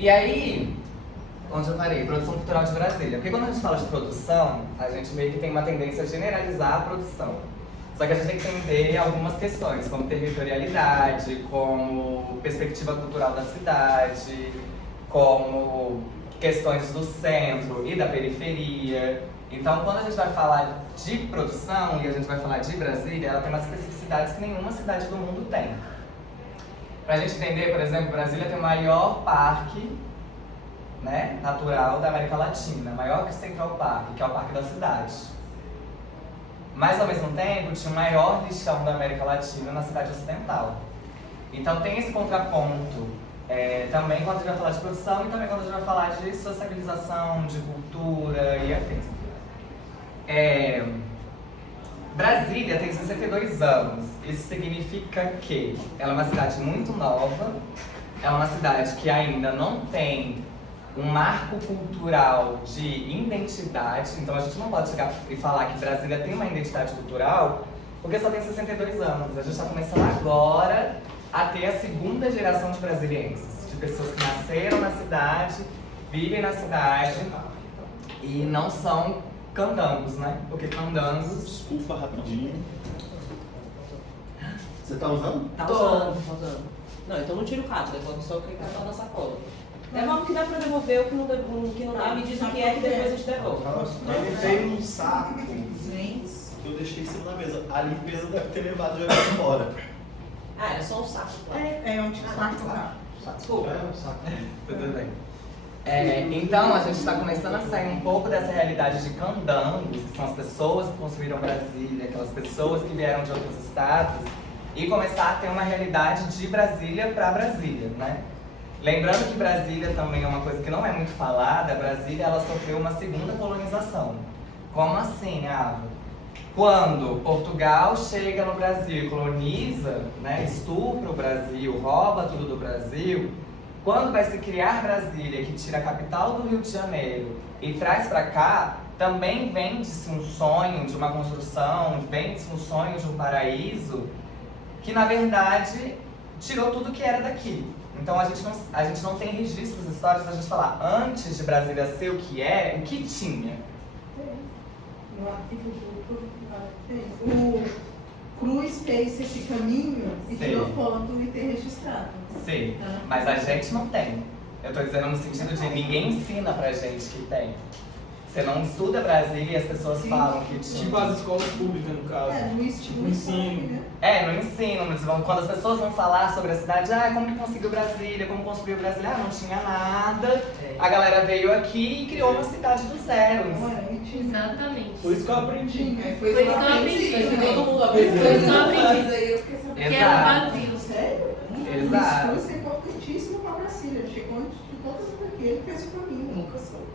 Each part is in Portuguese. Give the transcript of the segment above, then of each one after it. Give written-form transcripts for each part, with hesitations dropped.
E aí, onde eu parei? Produção cultural de Brasília. Porque quando a gente fala de produção, a gente meio que tem uma tendência a generalizar a produção. Só que a gente tem que entender algumas questões, como territorialidade, como perspectiva cultural da cidade, como questões do centro e da periferia. Então, quando a gente vai falar de produção e a gente vai falar de Brasília, ela tem umas especificidades que nenhuma cidade do mundo tem. Pra gente entender, por exemplo, Brasília tem o maior parque, né, natural da América Latina, maior que o Central Park, que é o Parque da Cidade. Mas, ao mesmo tempo, tinha o maior lixão da América Latina na cidade ocidental. Então tem esse contraponto também quando a gente vai falar de produção e também quando a gente vai falar de sociabilização, de cultura e afins. Brasília tem 62 anos. Isso significa que ela é uma cidade muito nova, é uma cidade que ainda não tem um marco cultural de identidade. Então a gente não pode chegar e falar que Brasília tem uma identidade cultural porque só tem 62 anos. A gente está começando agora a ter a segunda geração de brasilienses, de pessoas que nasceram na cidade, vivem na cidade e não são candangos, né? Porque candangos... Desculpa, rapidinho. Você tá usando? Tá usando, tá usando. Não, então não tira o cabo, devolve só o que tá na sacola. Devolve o que dá pra devolver, o que não dá, me diz o que é que depois a gente devolve. Ele veio num saco que eu deixei em cima da mesa. A limpeza deve ter levado e jogado fora. Ah, era só um saco. É um tipo saco. Desculpa. É um saco. Tudo bem. Então, a gente está começando a sair um pouco dessa realidade de candangos, que são as pessoas que construíram Brasília, aquelas pessoas que vieram de outros estados, e começar a ter uma realidade de Brasília para Brasília, né? Lembrando que Brasília também é uma coisa que não é muito falada. Brasília, ela sofreu uma segunda colonização. Como assim, Ava? Quando Portugal chega no Brasil e coloniza, né, estupra o Brasil, rouba tudo do Brasil, quando vai se criar Brasília, que tira a capital do Rio de Janeiro e traz para cá, também vende-se um sonho de uma construção, vende-se um sonho de um paraíso, que na verdade tirou tudo que era daqui. Então a gente não tem registros históricos pra gente falar, antes de Brasília ser o que é, o que tinha. No arquivo o Cruz fez esse caminho e tirou foto e tem registrado. Sim, mas a gente não tem. Eu tô dizendo no sentido de ninguém ensina pra gente que tem. Você não estuda Brasília e as pessoas falam que tinha. Tipo as escolas públicas, no caso. No ensino. No ensino, quando as pessoas vão falar sobre a cidade, como que conseguiu Brasília, como construiu Brasília, não tinha nada. A galera veio aqui e criou uma cidade do zero. Exatamente. Foi isso que eu aprendi. Foi isso que eu aprendi. Foi isso que todo mundo Foi isso que aprendeu. eu aprendi. Que era vazio. Sério? Exato. Isso é importantíssimo para Brasília. Chegou antes de todas aquele que fez o caminho. Nunca soube.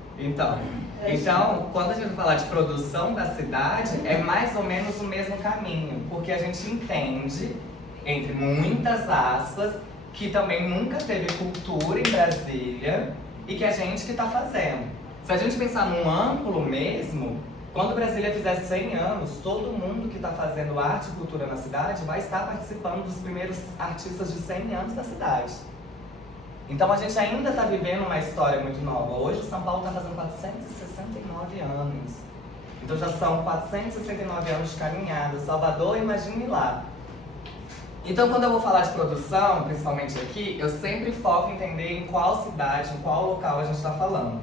Então, quando a gente vai falar de produção da cidade, é mais ou menos o mesmo caminho, porque a gente entende, entre muitas aspas, que também nunca teve cultura em Brasília e que a gente que está fazendo. Se a gente pensar num amplo mesmo, quando Brasília fizer 100 anos, todo mundo que está fazendo arte e cultura na cidade vai estar participando dos primeiros artistas de 100 anos da cidade. Então a gente ainda está vivendo uma história muito nova. Hoje o São Paulo está fazendo 469 anos. Então já são 469 anos de caminhada. Salvador, imagine lá. Então quando eu vou falar de produção, principalmente aqui, eu sempre foco em entender em qual cidade, em qual local a gente está falando.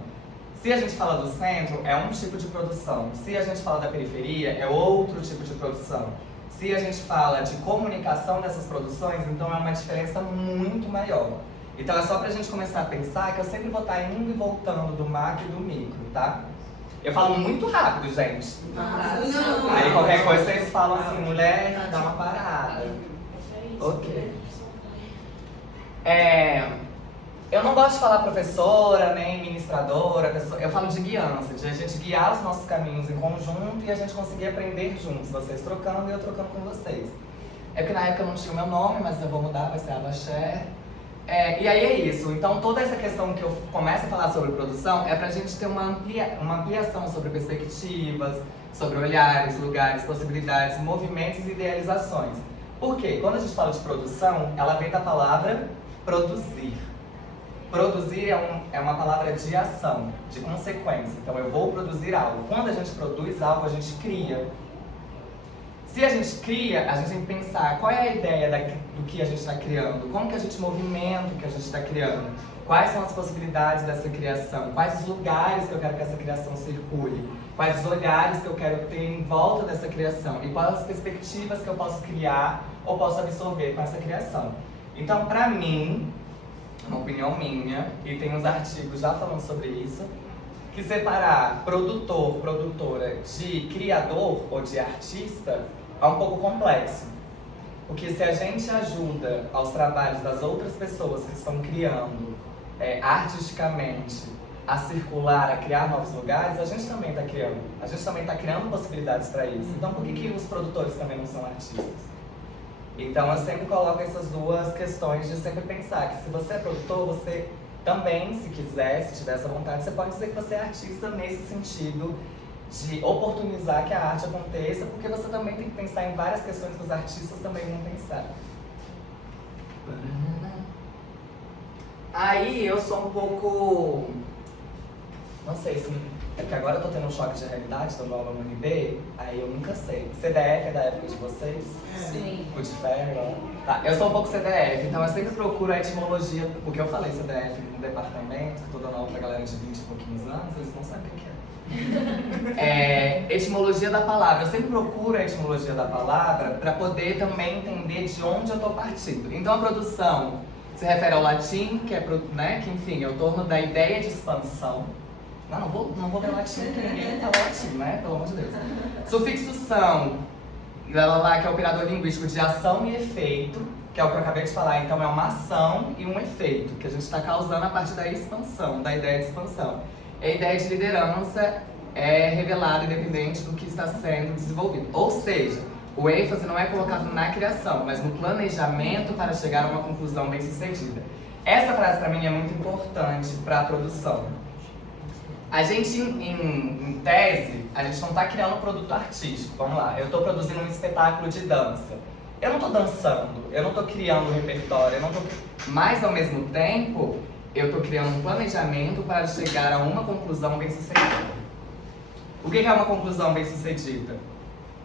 Se a gente fala do centro, é um tipo de produção. Se a gente fala da periferia, é outro tipo de produção. Se a gente fala de comunicação dessas produções, então é uma diferença muito maior. Então é só pra gente começar a pensar que eu sempre vou estar indo e voltando do macro e do micro, tá? Eu falo muito rápido, gente. Aí qualquer coisa vocês falam assim, mulher, dá uma parada. Ok. Eu não gosto de falar professora, nem ministradora, eu falo de guiança, de a gente guiar os nossos caminhos em conjunto e a gente conseguir aprender juntos, vocês trocando e eu trocando com vocês. É que na época eu não tinha o meu nome, mas eu vou mudar, vai ser Ava Cher. E aí é isso, então toda essa questão que eu começo a falar sobre produção é pra gente ter uma ampliação sobre perspectivas, sobre olhares, lugares, possibilidades, movimentos e idealizações. Por quê? Quando a gente fala de produção, ela vem da palavra produzir. produzir é uma palavra de ação, de consequência. Então eu vou produzir algo. Quando a gente produz algo, a gente cria. Se a gente cria, a gente tem que pensar qual é a ideia do que a gente está criando, como que a gente movimenta o que a gente está criando, quais são as possibilidades dessa criação, quais os lugares que eu quero que essa criação circule, quais os olhares que eu quero ter em volta dessa criação e quais as perspectivas que eu posso criar ou posso absorver com essa criação. Então, para mim, uma opinião minha, e tem uns artigos já falando sobre isso, que separar produtor, produtora de criador ou de artista é um pouco complexo. Porque se a gente ajuda aos trabalhos das outras pessoas que estão criando artisticamente a circular, a criar novos lugares, a gente também está criando. A gente também está criando possibilidades para isso. Então por que os produtores também não são artistas? Então eu sempre coloco essas duas questões de sempre pensar que se você é produtor, você também, se quiser, se tiver essa vontade, você pode dizer que você é artista nesse sentido de oportunizar que a arte aconteça, porque você também tem que pensar em várias questões que os artistas também vão pensar. Aí eu sou um pouco... Não sei se... É que agora eu tô tendo um choque de realidade, tô aula no UNB, aí eu nunca sei. CDF é da época de vocês? Sim. O de ferro? Tá, eu sou um pouco CDF, então eu sempre procuro a etimologia, porque eu falei CDF no departamento, que tô dando aula pra galera de 20 e pouquinhos anos, eles não sabem o que é. Etimologia da palavra. Eu sempre procuro a etimologia da palavra para poder também entender de onde eu tô partindo. Então a produção se refere ao latim, que é, né, que enfim, é o torno da ideia de expansão. Não vou ler latim, porque ninguém fala latim, né? Pelo amor de Deus. Sufixo são, que é o operador linguístico de ação e efeito, que é o que eu acabei de falar. Então é uma ação e um efeito, que a gente está causando a partir da expansão, da ideia de expansão. A ideia de liderança é revelada independente do que está sendo desenvolvido. Ou seja, o ênfase não é colocado na criação, mas no planejamento para chegar a uma conclusão bem-sucedida. Essa frase para mim é muito importante para a produção. A gente, em tese, a gente não está criando um produto artístico. Vamos lá, eu estou produzindo um espetáculo de dança. Eu não estou dançando, eu não estou criando um repertório, mas ao mesmo tempo, eu estou criando um planejamento para chegar a uma conclusão bem-sucedida. O que é uma conclusão bem-sucedida?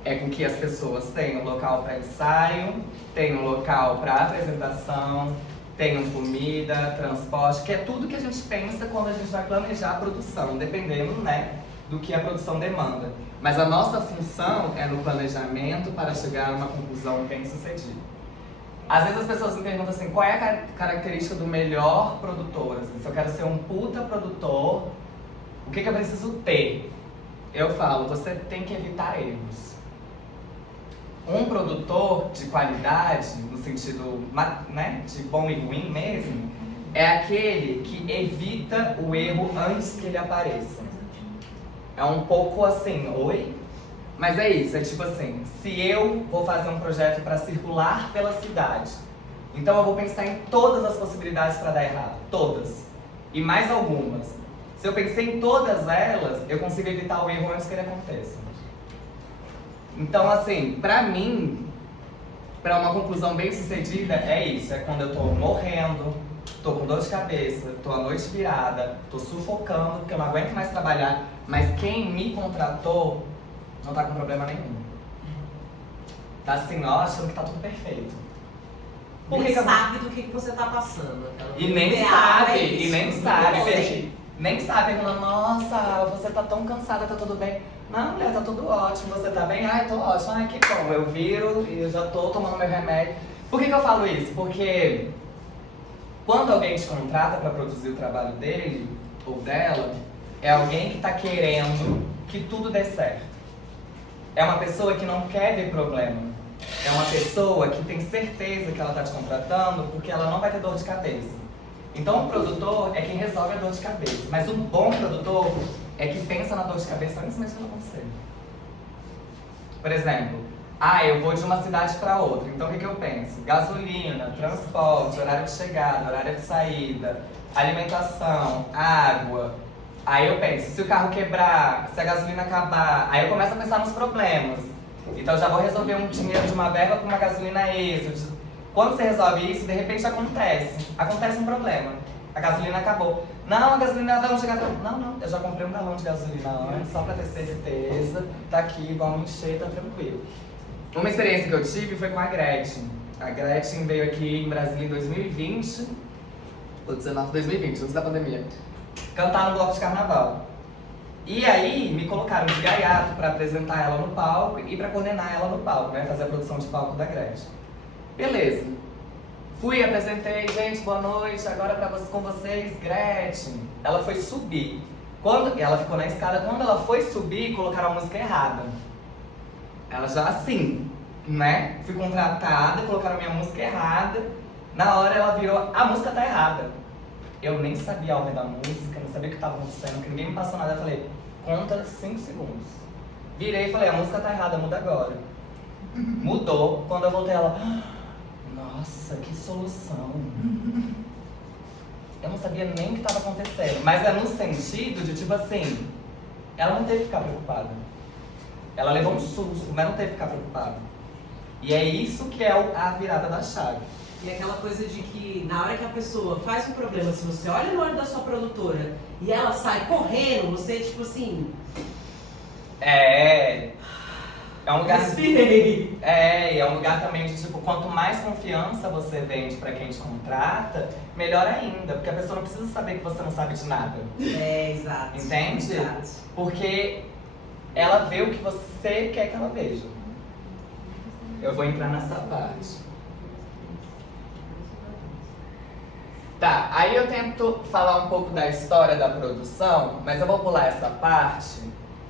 É com que as pessoas tenham um local para ensaio, tenham um local para apresentação, tenham comida, transporte, que é tudo que a gente pensa quando a gente vai planejar a produção, dependendo, né, do que a produção demanda. Mas a nossa função é no planejamento para chegar a uma conclusão bem-sucedida. Às vezes as pessoas me perguntam assim, qual é a característica do melhor produtor? Assim, se eu quero ser um puta produtor, o que eu preciso ter? Eu falo, você tem que evitar erros. Um produtor de qualidade, no sentido, né, de bom e ruim mesmo, é aquele que evita o erro antes que ele apareça. É um pouco assim, oi? Mas é isso, é tipo assim, se eu vou fazer um projeto para circular pela cidade, então eu vou pensar em todas as possibilidades para dar errado, todas, e mais algumas. Se eu pensei em todas elas, eu consigo evitar o erro antes que ele aconteça. Então, assim, pra mim, pra uma conclusão bem sucedida, é isso. É quando eu tô morrendo, tô com dor de cabeça, tô à noite virada, tô sufocando, porque eu não aguento mais trabalhar, mas quem me contratou não tá com problema nenhum. Tá assim, ó, achando que tá tudo perfeito. Porque sabe do que você tá passando. E nem sabe, nem sabe, falando, nossa, você tá tão cansada, tá tudo bem. Não, mulher, tá tudo ótimo, você tá bem? Ai, tô ótimo, ai, que bom. Eu viro e eu já tô tomando meu remédio. Por que eu falo isso? Porque quando alguém te contrata pra produzir o trabalho dele ou dela, é alguém que tá querendo que tudo dê certo. É uma pessoa que não quer ver problema. É uma pessoa que tem certeza que ela tá te contratando porque ela não vai ter dor de cabeça. Então o produtor é quem resolve a dor de cabeça. Mas um bom produtor é que pensa na dor de cabeça antes mesmo de acontecer. Por exemplo, eu vou de uma cidade para outra. Então o que eu penso? Gasolina, transporte, horário de chegada, horário de saída, alimentação, água. Aí eu penso, se o carro quebrar, se a gasolina acabar, aí eu começo a pensar nos problemas. Então eu já vou resolver um dinheiro de uma verba com uma gasolina extra. Quando você resolve isso, de repente acontece um problema. a gasolina acabou. Não, a gasolina vai chegar. Não, eu já comprei um galão de gasolina antes, só pra ter certeza. Tá aqui, vamos encher, tá tranquilo. Uma experiência que eu tive foi com a Gretchen. A Gretchen veio aqui em Brasília em 2020, ou 2020, antes da pandemia, cantar no bloco de carnaval. E aí me colocaram de gaiato pra apresentar ela no palco e pra coordenar ela no palco, né? Fazer a produção de palco da Gretchen. Beleza. Fui, apresentei, gente, boa noite, agora com vocês, Gretchen. Ela foi subir. Ela ficou na escada, quando ela foi subir, colocaram a música errada. Ela já assim, né? Fui contratada, colocaram a minha música errada. Na hora ela virou, a música tá errada. Eu nem sabia a ordem da música, não sabia o que estava acontecendo, que ninguém me passou nada. Eu falei, conta 5 segundos. Virei e falei, a música tá errada, muda agora. Mudou. Quando eu voltei, ela, nossa, que solução. Eu não sabia nem o que estava acontecendo. Mas é no sentido de, tipo assim, ela não teve que ficar preocupada. Ela levou um susto, mas não teve que ficar preocupada. E é isso que é a virada da chave. E aquela coisa de que na hora que a pessoa faz um problema, se você olha no olho da sua produtora e ela sai correndo, você tipo assim... É um lugar... Respirei. É um lugar também de tipo, quanto mais confiança você vende pra quem te contrata, melhor ainda. Porque a pessoa não precisa saber que você não sabe de nada. É, exato. Entende? Exato. Porque ela vê o que você quer que ela veja. Eu vou entrar nessa parte. Tá, aí eu tento falar um pouco da história da produção, mas eu vou pular essa parte,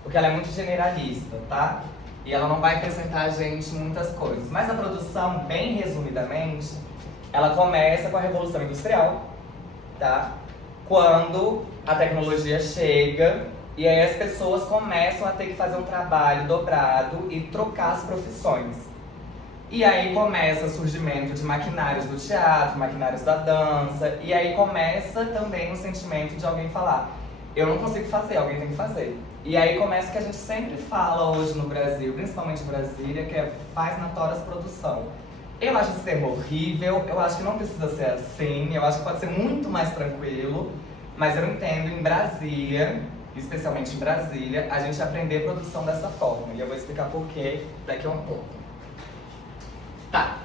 porque ela é muito generalista, tá? E ela não vai acrescentar a gente muitas coisas. Mas a produção, bem resumidamente, ela começa com a Revolução Industrial, tá? Quando a tecnologia chega e aí as pessoas começam a ter que fazer um trabalho dobrado e trocar as profissões. E aí começa o surgimento de maquinários do teatro, maquinários da dança, e aí começa também o sentimento de alguém falar, eu não consigo fazer, alguém tem que fazer. E aí começa o que a gente sempre fala hoje no Brasil, principalmente em Brasília, que é faz na Toras Produção. Eu acho esse termo horrível, eu acho que não precisa ser assim, eu acho que pode ser muito mais tranquilo, mas eu entendo em Brasília, especialmente em Brasília, a gente aprender produção dessa forma. E eu vou explicar por quê daqui a um pouco. Tá.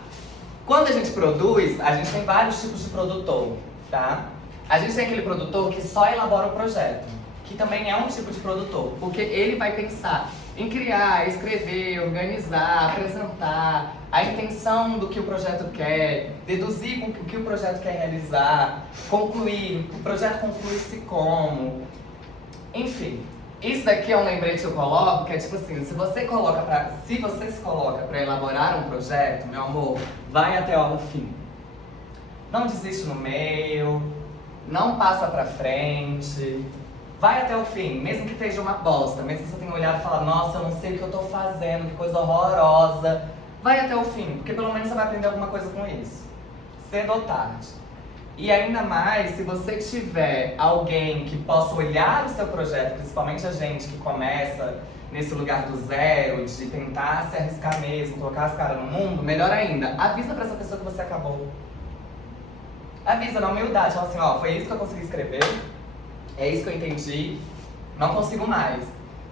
Quando a gente produz, a gente tem vários tipos de produtor, tá? A gente tem aquele produtor que só elabora o projeto, que também é um tipo de produtor, porque ele vai pensar em criar, escrever, organizar, apresentar, a intenção do que o projeto quer, deduzir o que o projeto quer realizar, concluir, o projeto conclui-se como, enfim. Isso daqui é um lembrete que eu coloco, que é tipo assim, se você se coloca para elaborar um projeto, meu amor, vai até o fim. Não desiste no meio, não passa pra frente, vai até o fim, mesmo que esteja uma bosta, mesmo que você tenha olhado e falado, nossa, eu não sei o que eu tô fazendo, que coisa horrorosa, vai até o fim, porque pelo menos você vai aprender alguma coisa com isso, cedo ou tarde. E ainda mais, se você tiver alguém que possa olhar o seu projeto, principalmente a gente que começa nesse lugar do zero, de tentar se arriscar mesmo, colocar as caras no mundo, melhor ainda, avisa pra essa pessoa que você acabou. Avisa na humildade, fala assim, ó, foi isso que eu consegui escrever, é isso que eu entendi, não consigo mais.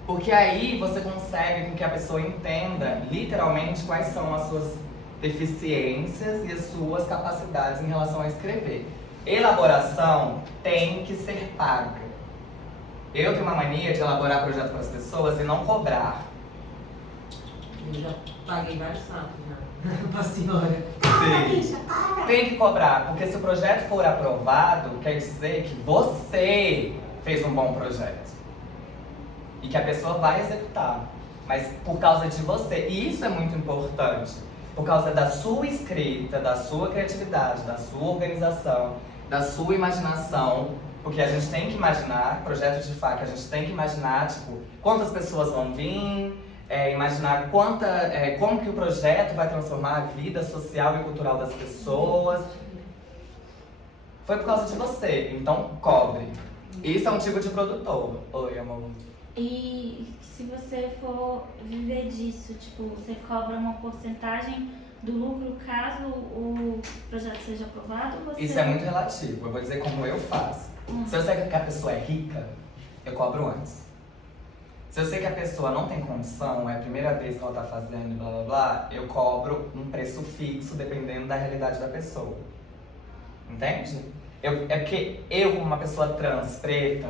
Porque aí você consegue com que a pessoa entenda, literalmente, quais são as suas deficiências e as suas capacidades em relação a escrever. Elaboração tem que ser paga. Eu tenho uma mania de elaborar projeto para as pessoas e não cobrar. Eu já paguei vários sapos, né? Pra senhora. Sim. Tem que cobrar, porque se o projeto for aprovado, quer dizer que você fez um bom projeto. E que a pessoa vai executar. Mas por causa de você. E isso é muito importante. Por causa da sua escrita, da sua criatividade, da sua organização, da sua imaginação. Porque a gente tem que imaginar, projetos de faca, a gente tem que imaginar, tipo, quantas pessoas vão vir, imaginar como que o projeto vai transformar a vida social e cultural das pessoas. Foi por causa de você, então cobre. Isso é um tipo de produtor. Oi, amor. E se você for viver disso, tipo, você cobra uma porcentagem do lucro caso o projeto seja aprovado? Você... Isso é muito relativo. Eu vou dizer como eu faço. Se eu sei que a pessoa é rica, eu cobro antes. Se eu sei que a pessoa não tem condição, é a primeira vez que ela tá fazendo, blá blá blá, eu cobro um preço fixo dependendo da realidade da pessoa. Entende? É porque eu, como uma pessoa trans, preta,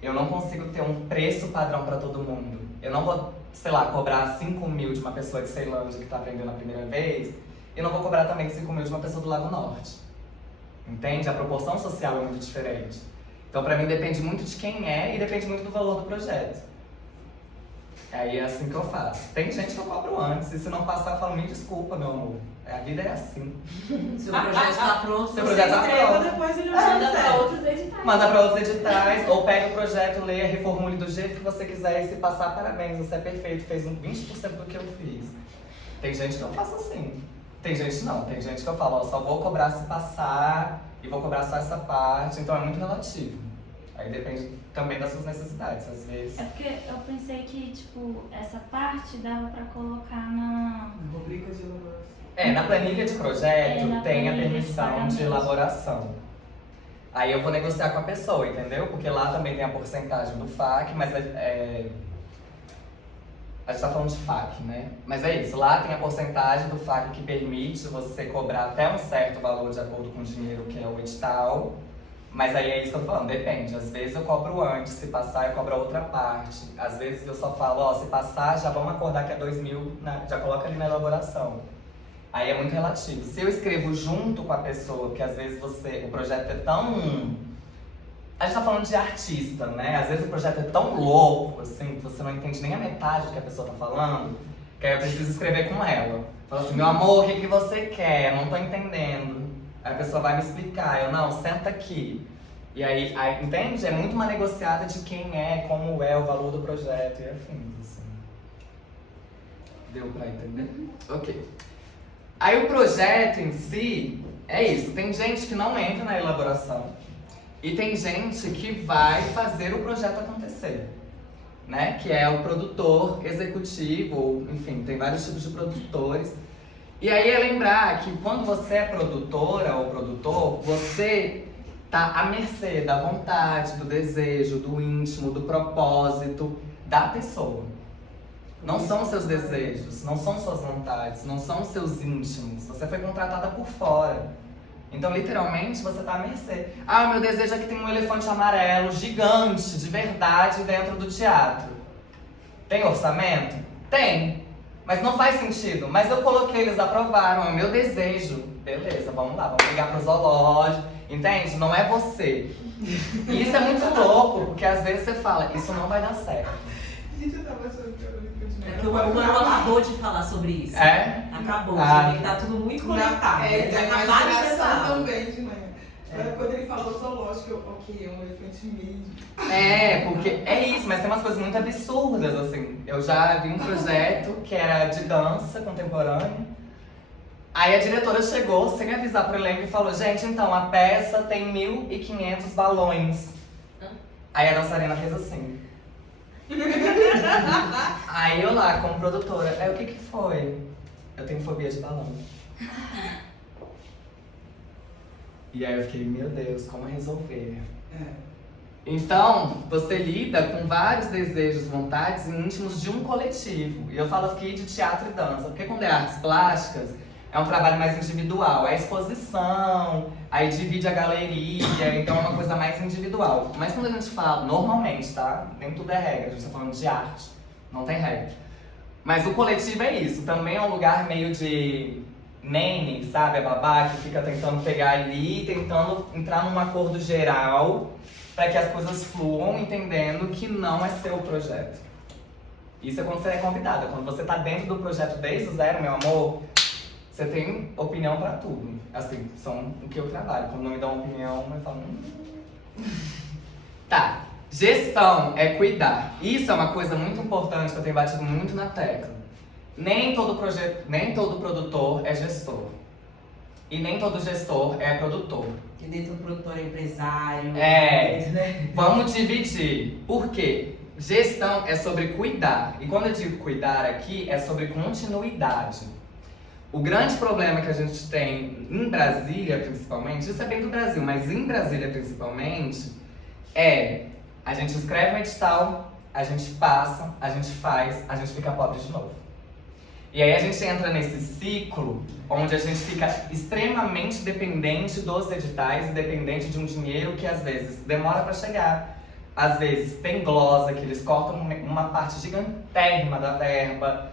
eu não consigo ter um preço padrão pra todo mundo. Eu não vou, sei lá, cobrar 5 mil de uma pessoa de Ceilândia que tá aprendendo a primeira vez, e não vou cobrar também 5 mil de uma pessoa do Lago Norte. Entende? A proporção social é muito diferente. Então, pra mim, depende muito de quem é e depende muito do valor do projeto. Aí é assim que eu faço. Tem gente que eu cobro antes, e se não passar, eu falo, me desculpa, meu amor. A vida é assim. Se o projeto está pronto, Seu você projeto tá escreva, pronto. depois ele Manda pra outros editais. Manda pra outros editais, ou pega o projeto, leia, reformule do jeito que você quiser, e se passar, parabéns, você é perfeito, fez um 20% do que eu fiz. Tem gente que eu faço assim. Tem gente não, tem gente que eu falo, ó, só vou cobrar se passar, e vou cobrar só essa parte, então é muito relativo. Aí depende também das suas necessidades, às vezes. É porque eu pensei que, tipo, essa parte dava pra colocar na... Rubrica de elaboração. Na planilha de projeto na tem a planilha de permissão de pagamento. elaboração. Aí eu vou negociar com a pessoa, entendeu? Porque lá também tem a porcentagem do FAQ, mas a gente tá falando de FAQ, né? Mas é isso, lá tem a porcentagem do FAQ que permite você cobrar até um certo valor de acordo com o dinheiro que é o edital. Mas aí é isso que eu tô falando, depende. Às vezes eu cobro antes, se passar eu cobro a outra parte. Às vezes eu só falo, ó, se passar já vamos acordar que é 2.000, né? Já coloca ali na elaboração. Aí é muito relativo. Se eu escrevo junto com a pessoa, porque às vezes o projeto é tão... A gente tá falando de artista, né? Às vezes o projeto é tão louco, assim, que você não entende nem a metade do que a pessoa tá falando, que aí eu preciso escrever com ela. Falo assim, meu amor, o que você quer? Não tô entendendo. Aí a pessoa vai me explicar, eu não, senta aqui. E aí, entende? É muito uma negociada de quem é, como é, o valor do projeto e afins, assim. Deu pra entender? Ok. Aí o projeto em si, é isso. Tem gente que não entra na elaboração e tem gente que vai fazer o projeto acontecer, né? Que é o produtor executivo, ou enfim, tem vários tipos de produtores. E aí é lembrar que quando você é produtora ou produtor, você tá à mercê da vontade, do desejo, do íntimo, do propósito da pessoa. Não são seus desejos, não são suas vontades, não são seus íntimos. Você foi contratada por fora. Então, literalmente, você tá à mercê. Ah, meu desejo é que tenha um elefante amarelo gigante, de verdade, dentro do teatro. Tem orçamento? Tem. Mas não faz sentido. Mas eu coloquei, eles aprovaram, é o meu desejo. Beleza, vamos lá, vamos ligar pro zoológico. Entende? Não é você. E isso é muito louco, porque às vezes você fala, isso não vai dar certo. Gente, eu tava achando que era o elefante. É que o Manu acabou de falar sobre isso. É? Acabou, Ah. tá tudo muito conectado. Eles É acabaram de imaginação pensar. também de manhã. Quando ele falou zoológico, eu, ok, é um elefante mesmo. Porque é isso, mas tem umas coisas muito absurdas, assim. Eu já vi um projeto que era de dança contemporânea. Aí a diretora chegou, sem avisar pro elenco, e falou, gente, então, a peça tem 1.500 balões. Aí a dançarina fez assim. Aí eu lá, como produtora, aí o que foi? Eu tenho fobia de balão. E aí eu fiquei, meu Deus, como resolver? Então, você lida com vários desejos, vontades e íntimos de um coletivo. E eu falo aqui de teatro e dança, porque quando é artes plásticas, é um trabalho mais individual, é exposição, aí divide a galeria, então é uma coisa mais individual. Mas quando a gente fala, normalmente, tá? Nem tudo é regra, a gente tá falando de arte, não tem regra. Mas o coletivo é isso, também é um lugar meio de nene, sabe? A babá que fica tentando pegar ali, tentando entrar num acordo geral para que as coisas fluam, entendendo que não é seu projeto. Isso é quando você é convidada, quando você tá dentro do projeto desde o zero, meu amor, você tem opinião pra tudo. Assim, são o que eu trabalho. Quando não me dão opinião, eu falo... Tá. Gestão é cuidar. Isso é uma coisa muito importante que eu tenho batido muito na tecla. Nem todo produtor é gestor. E nem todo gestor é produtor. E dentro do produtor é empresário. Vamos dividir. Por quê? Gestão é sobre cuidar. E quando eu digo cuidar aqui, é sobre continuidade. O grande problema que a gente tem em Brasília, principalmente, isso é bem do Brasil, mas em Brasília, principalmente, a gente escreve um edital, a gente passa, a gente faz, a gente fica pobre de novo. E aí a gente entra nesse ciclo onde a gente fica extremamente dependente dos editais e dependente de um dinheiro que às vezes demora para chegar. Às vezes tem glosa, que eles cortam uma parte gigantérrima da verba.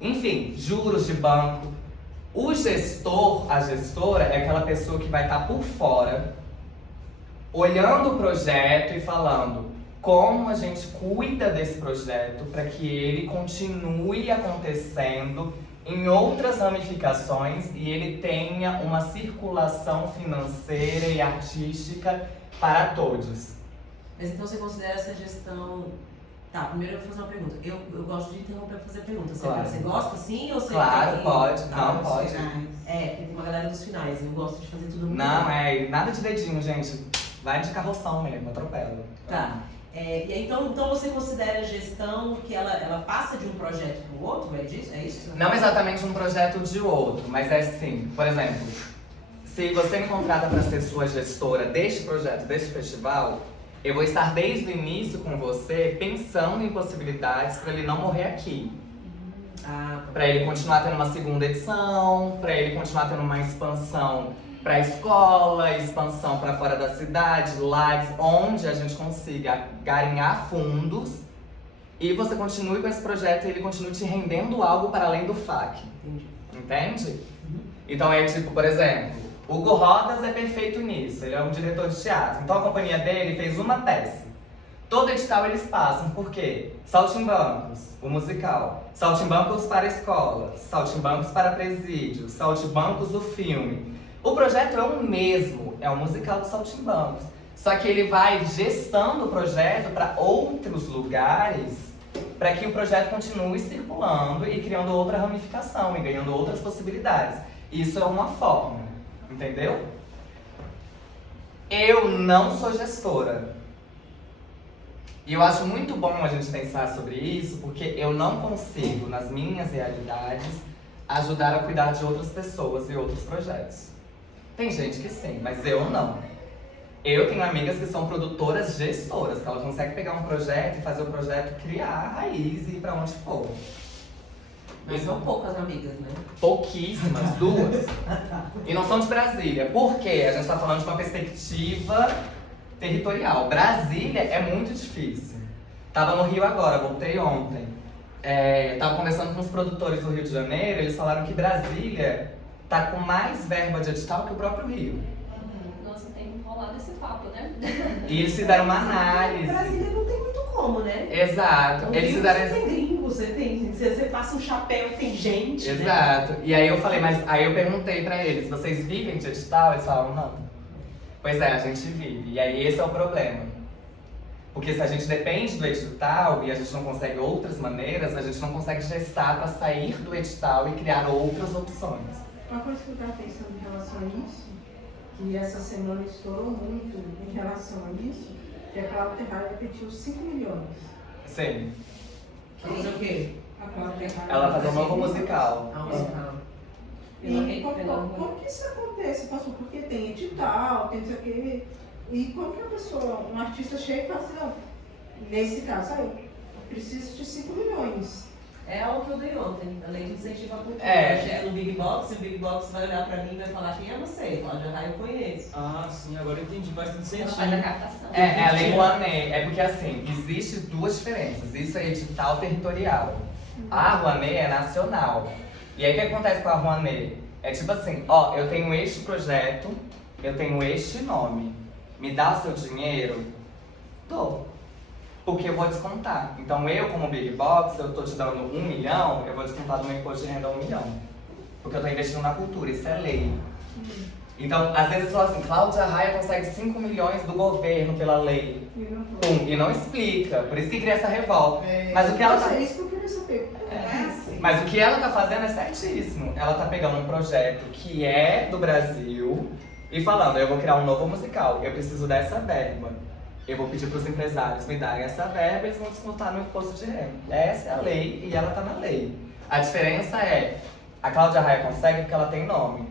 Enfim, juros de banco. O gestor, a gestora, é aquela pessoa que vai estar por fora, olhando o projeto e falando como a gente cuida desse projeto para que ele continue acontecendo em outras ramificações e ele tenha uma circulação financeira e artística para todos. Mas então você considera essa gestão... Tá, primeiro eu vou fazer uma pergunta. Eu gosto de interromper para fazer perguntas. Claro. Você gosta sim ou você... Claro, tem... pode. Tá, Não, pode. porque tem uma galera dos finais e eu gosto de fazer tudo muito Não, bem. nada de dedinho, gente. Vai de carroção mesmo, atropela. Tá. E aí, então você considera a gestão que ela passa de um projeto para o outro? É isso? Não exatamente um projeto de outro, mas é assim, por exemplo, se você me contrata para ser sua gestora deste projeto, deste festival, eu vou estar desde o início com você pensando em possibilidades para ele não morrer aqui. Para ele continuar tendo uma segunda edição, para ele continuar tendo uma expansão para a escola, expansão para fora da cidade, lives, onde a gente consiga garinhar fundos e você continue com esse projeto e ele continue te rendendo algo para além do FAC. Entendi. Entende? Então é tipo, por exemplo, Hugo Rodas é perfeito nisso, ele é um diretor de teatro, então a companhia dele fez uma peça. Todo edital eles passam, por quê? Saltimbancos, o musical, Saltimbancos para escola, Saltimbancos para presídio, Saltimbancos o filme. O projeto é o mesmo, é o musical dos Saltimbancos. Só que ele vai gestando o projeto para outros lugares, para que o projeto continue circulando e criando outra ramificação e ganhando outras possibilidades. Isso é uma forma, entendeu? Eu não sou gestora. E eu acho muito bom a gente pensar sobre isso, porque eu não consigo, nas minhas realidades, ajudar a cuidar de outras pessoas e outros projetos. Tem gente que sim, mas eu não. Eu tenho amigas que são produtoras gestoras, que elas conseguem pegar um projeto e fazer o projeto criar a raiz e ir pra onde for. Mas são poucas amigas, né? Pouquíssimas, 2. E não são de Brasília. Por quê? A gente tá falando de uma perspectiva territorial. Brasília é muito difícil. Tava no Rio agora, voltei ontem. Tava conversando com os produtores do Rio de Janeiro, eles falaram que Brasília tá com mais verba de edital que o próprio Rio. Nossa, tem rolado esse papo, né? E eles fizeram uma análise. Brasília não tem muito como, né? Exato. No Eles Rio fizeram você tem gringo, você passa um chapéu, tem gente, né? Exato. E aí eu falei, mas aí eu perguntei pra eles, vocês vivem de edital? Eles falaram, não. Pois é, a gente vive. E aí esse é o problema. Porque se a gente depende do edital e a gente não consegue outras maneiras, a gente não consegue gestar para sair do edital e criar outras opções. Uma coisa que eu estava pensando em relação a isso, que essa semana estourou muito em relação a isso, que a Cláudia Raia pediu 5 milhões. Sim. Quer fazer o quê? A Cláudia Raia. Ela vai fazer um novo musical. Musical. E como que isso acontece? Porque tem edital, tem não sei o quê. E como que a pessoa, um artista chega e fala assim, não, nesse caso, eu preciso de 5 milhões. É o que eu dei ontem, a lei de incentivo à cultura. É. Chega no Big Box e o Big Box vai olhar pra mim e vai falar quem é você. Cláudia Raia eu conheço. Ah, sim, agora eu entendi, faz todo Ela sentido. faz a captação. É a Lei Rouanet. É porque assim, existe duas diferenças. Isso é edital territorial. A Rouanet é nacional. E aí o que acontece com a Rouanet? É tipo assim, ó, eu tenho este projeto, eu tenho este nome. Me dá o seu dinheiro? Dou. Porque eu vou descontar. Então eu, como Big Box, eu tô te dando 1 milhão, eu vou descontar do meu imposto de renda 1 milhão. Porque eu tô investindo na cultura, isso é lei. Então, às vezes fala assim, Cláudia Raia consegue 5 milhões do governo pela lei. Pum, e não explica. Por isso que cria essa revolta. Mas o que ela tá... É isso que eu queria saber. Mas o que ela tá fazendo é certíssimo. Ela tá pegando um projeto que é do Brasil e falando, eu vou criar um novo musical, eu preciso dessa verba. Eu vou pedir pros empresários me darem essa verba e eles vão descontar no imposto de renda. Essa é a lei e ela tá na lei. A diferença é, A Cláudia Raia consegue porque ela tem nome.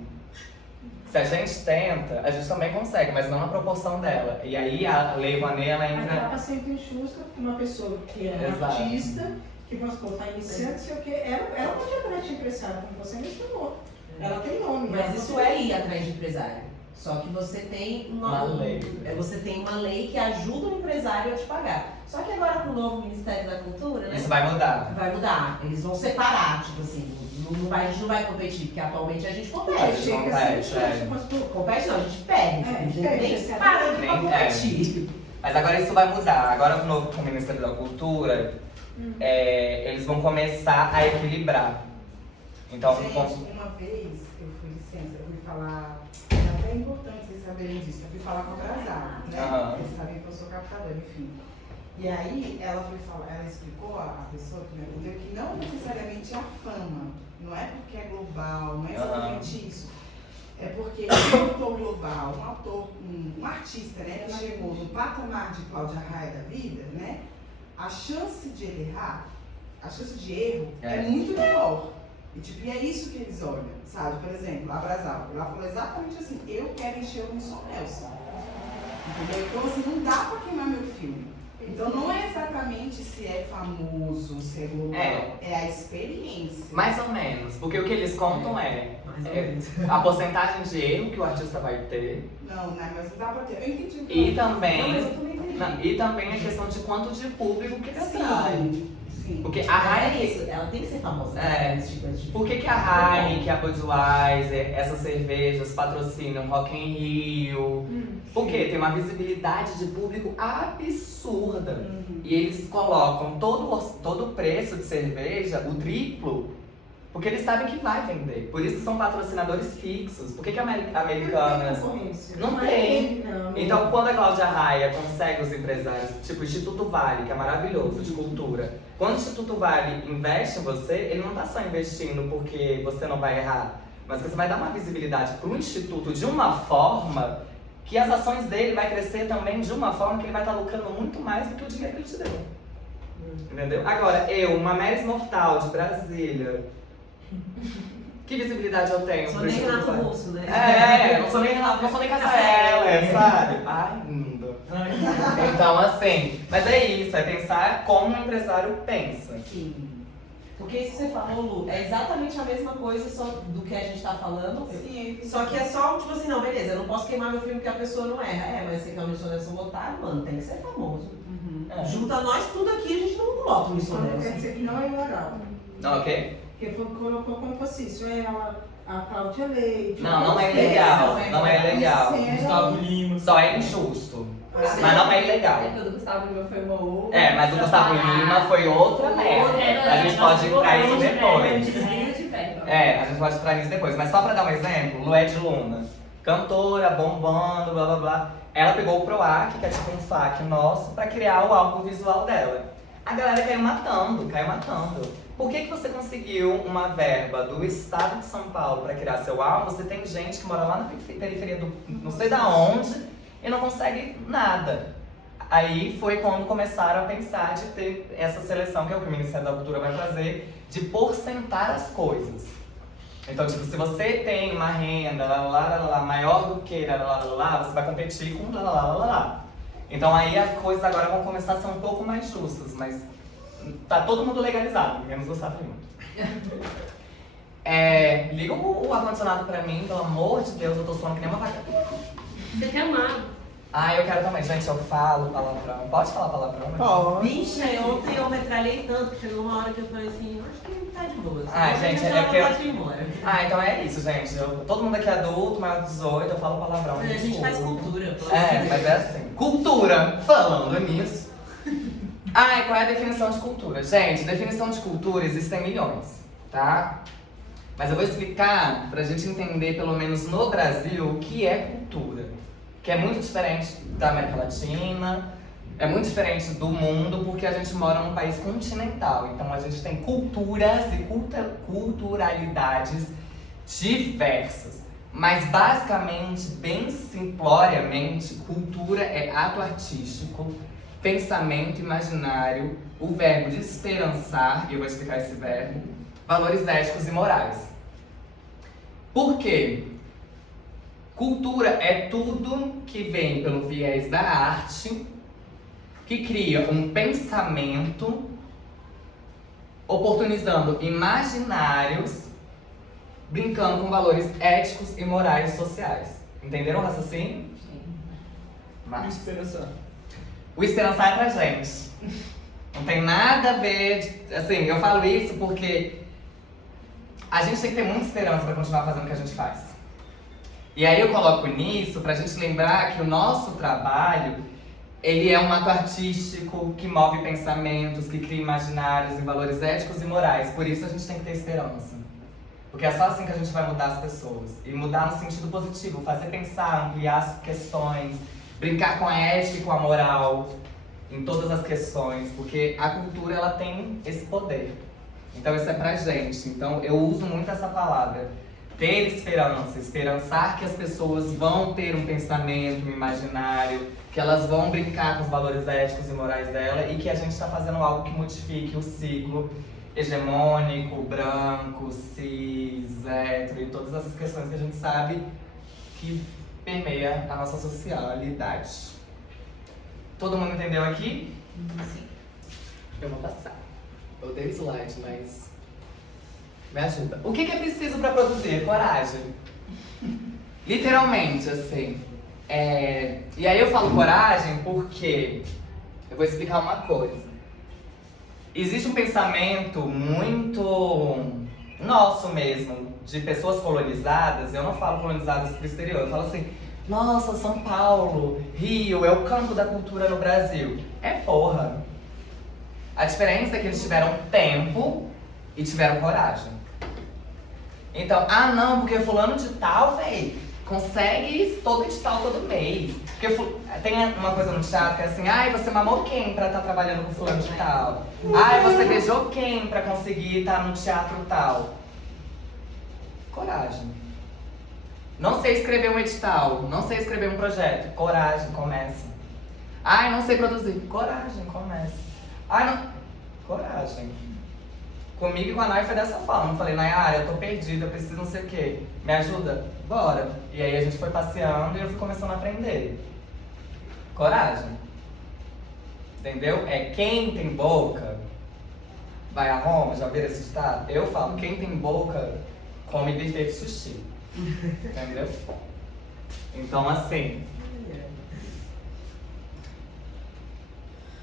Se a gente tenta, a gente também consegue, mas não na proporção dela. E aí a Lei Rouanet, ela entra... Acaba sendo injusta porque uma pessoa que é um Exato. artista, que vamos supor, está iniciando, não sei o quê, ela pode ir atrás de empresário, como você mencionou. Ela tem nome. Mas isso é ir atrás de empresário. Só que você tem Uma lei. Você tem uma lei que ajuda o empresário a te pagar. Só que agora com o novo Ministério da Cultura, né? Isso vai mudar. Vai mudar. Eles vão separar, tipo assim, a gente não vai competir, porque atualmente a gente compete. Chega a ser injusto, mas pô, Compete não, a gente perde. É, A gente perde, nem você para de nem competir. Mas agora isso vai mudar. Agora com o Ministério da Cultura, eles vão começar a equilibrar. Então, Gente, uma vez eu fui licença, eu fui falar, é até importante vocês saberem disso, eu fui falar com a Brasada, né? Aham. Eles sabem que eu sou captadora, enfim. E aí ela foi falar, ela explicou a pessoa que me atendeu que não necessariamente a fama, não é porque é global, não é exatamente isso. É porque um autor global, um artista, né, que chegou no patamar de Cláudia Raia da vida, né? A chance de ele errar, a chance de erro é muito menor. E é isso que eles olham, sabe? Por exemplo, a Brasal, ela falou exatamente assim, eu quero encher o Wilson Nelson. Entendeu? Então, assim, não dá pra queimar meu filme. Então, não é exatamente se é famoso, se é global, é a experiência. mais ou menos. Porque o que eles contam a porcentagem de erro que o artista vai ter. Não, né? Mas não dá pra ter. Eu entendi o que E ela também, Não, mas eu também entendi. e também a questão de quanto de público que ele atrai. Sim. Porque a É Heineken... isso, ela tem que ser famosa. É. Esse tipo de... Por que a Heineken, a Budweiser, essas cervejas patrocinam Rock in Rio? Porque tem uma visibilidade de público absurda. E eles colocam todo o preço de cerveja, o triplo, porque eles sabem que vai vender. Por isso que são patrocinadores fixos. Por que Americanas... Não tem. Então, quando a Cláudia Raia consegue os empresários, tipo o Instituto Vale, que é maravilhoso, de cultura. Quando o Instituto Vale investe em você, ele não está só investindo porque você não vai errar, mas que você vai dar uma visibilidade para o Instituto de uma forma que as ações dele vai crescer também de uma forma que ele vai estar lucrando muito mais do que o dinheiro que ele te deu. Entendeu? Agora, eu, uma Meris Mortal de Brasília, que visibilidade eu tenho? Sou pro nem Instituto Renato Vale? Russo, né? Não sou nem Cassaela, sabe? Ainda. Então, assim, mas é isso, é pensar como o empresário pensa. Sim. Porque isso que você falou, Lu, é exatamente a mesma coisa só do que a gente tá falando. Sim, Só que é só, tipo assim, não, beleza, eu não posso queimar meu filme porque a pessoa não erra. Mas você quer o Wilson Nelson lotar, mano, tem que ser famoso. Junta nós tudo aqui, a gente não lota o Wilson Quer Nelson. dizer que não é imoral. Não, ok? Porque colocou como fosse isso, ela, a Cláudia Leite. Não é ilegal. Não é ilegal. Gustavo Lima. Só é injusto. Mas não é ilegal. É que o do Gustavo Lima foi uma outra. Mas o Gustavo Lima foi outra merda. A gente pode entrar isso depois. Desvio de ferro. A gente pode entrar nisso depois. Mas só pra dar um exemplo, Lued Luna, cantora, bombando, blá blá blá. Ela pegou o PROAC, que é tipo um FAQ nosso, pra criar o álbum visual dela. A galera caiu matando. Por que você conseguiu uma verba do estado de São Paulo pra criar seu álbum? Você tem gente que mora lá na periferia do não sei da onde e não consegue nada. Aí foi quando começaram a pensar de ter essa seleção, que é o que o Ministério da Cultura vai fazer, de porcentar as coisas. Então, tipo, se você tem uma renda maior do que você vai competir com Então aí as coisas agora vão começar a ser um pouco mais justas, mas tá todo mundo legalizado, menos Gustavo Lima. Liga o ar-condicionado pra mim, pelo amor de Deus, eu tô suando que nem uma vaca. Você quer amar? Eu quero também. Gente, eu falo palavrão. Pode falar palavrão? Pode. Vixe, ontem eu metralhei tanto que chegou uma hora que eu falei assim, acho que tá de boa. Gente, é porque eu- vontade de ir embora. Então é isso, gente. Todo mundo aqui é adulto, maior de 18, eu falo palavrão. A gente desculpa. faz cultura. Mas é assim. Cultura! Falando nisso. Qual é a definição de cultura? Gente, definição de cultura existem milhões, tá? Mas eu vou explicar pra gente entender, pelo menos no Brasil, o que é cultura. Que é muito diferente da América Latina, é muito diferente do mundo, porque a gente mora num país continental. Então a gente tem culturas e culturalidades diversas. Mas basicamente, bem simploriamente, cultura é ato artístico, pensamento imaginário, o verbo de esperançar, e eu vou explicar esse verbo, valores éticos e morais. Por quê? Cultura é tudo que vem pelo viés da arte, que cria um pensamento, oportunizando imaginários, brincando com valores éticos e morais sociais. Entenderam o raciocínio? Mas o esperançar é pra gente. Não tem nada a ver, assim, eu falo isso porque a gente tem que ter muita esperança pra continuar fazendo o que a gente faz. E aí eu coloco nisso pra gente lembrar que o nosso trabalho, ele é um ato artístico que move pensamentos, que cria imaginários e valores éticos e morais. Por isso a gente tem que ter esperança. Porque é só assim que a gente vai mudar as pessoas. E mudar no sentido positivo, fazer pensar, ampliar as questões, brincar com a ética e com a moral em todas as questões, porque a cultura ela tem esse poder. Então isso é pra gente. Então eu uso muito essa palavra. Ter esperança, esperançar que as pessoas vão ter um pensamento, um imaginário, que elas vão brincar com os valores éticos e morais dela e que a gente está fazendo algo que modifique o ciclo hegemônico, branco, cis, hétero e todas essas questões que a gente sabe que permeia a nossa socialidade. Todo mundo entendeu aqui? Sim. Eu vou passar. Eu dei o slide, mas me ajuda. O que é preciso para produzir? Coragem. Literalmente, assim. E aí eu falo coragem porque eu vou explicar uma coisa. Existe um pensamento muito nosso mesmo, de pessoas colonizadas. Eu não falo colonizadas pro exterior, eu falo assim: nossa, São Paulo, Rio, é o campo da cultura no Brasil. É porra. A diferença é que eles tiveram tempo e tiveram coragem. Então, não, porque fulano de tal, véi, consegue todo edital todo mês. Porque tem uma coisa no teatro que é assim: ai, você mamou quem pra estar trabalhando com fulano de tal? Ai, você beijou quem pra conseguir estar no teatro tal? Coragem. Não sei escrever um edital, não sei escrever um projeto. Coragem, começa. Ai, não sei produzir. Coragem, começa. Ai, não... Coragem. Comigo e com a Nay foi dessa forma. Eu falei: Nayara, eu tô perdida, eu preciso não sei o quê. Me ajuda? Bora. E aí a gente foi passeando e eu fui começando a aprender. Coragem. Entendeu? É quem tem boca vai a Roma, já viram esse ditado? Eu falo: quem tem boca come buffet de sushi. Entendeu? Então, assim,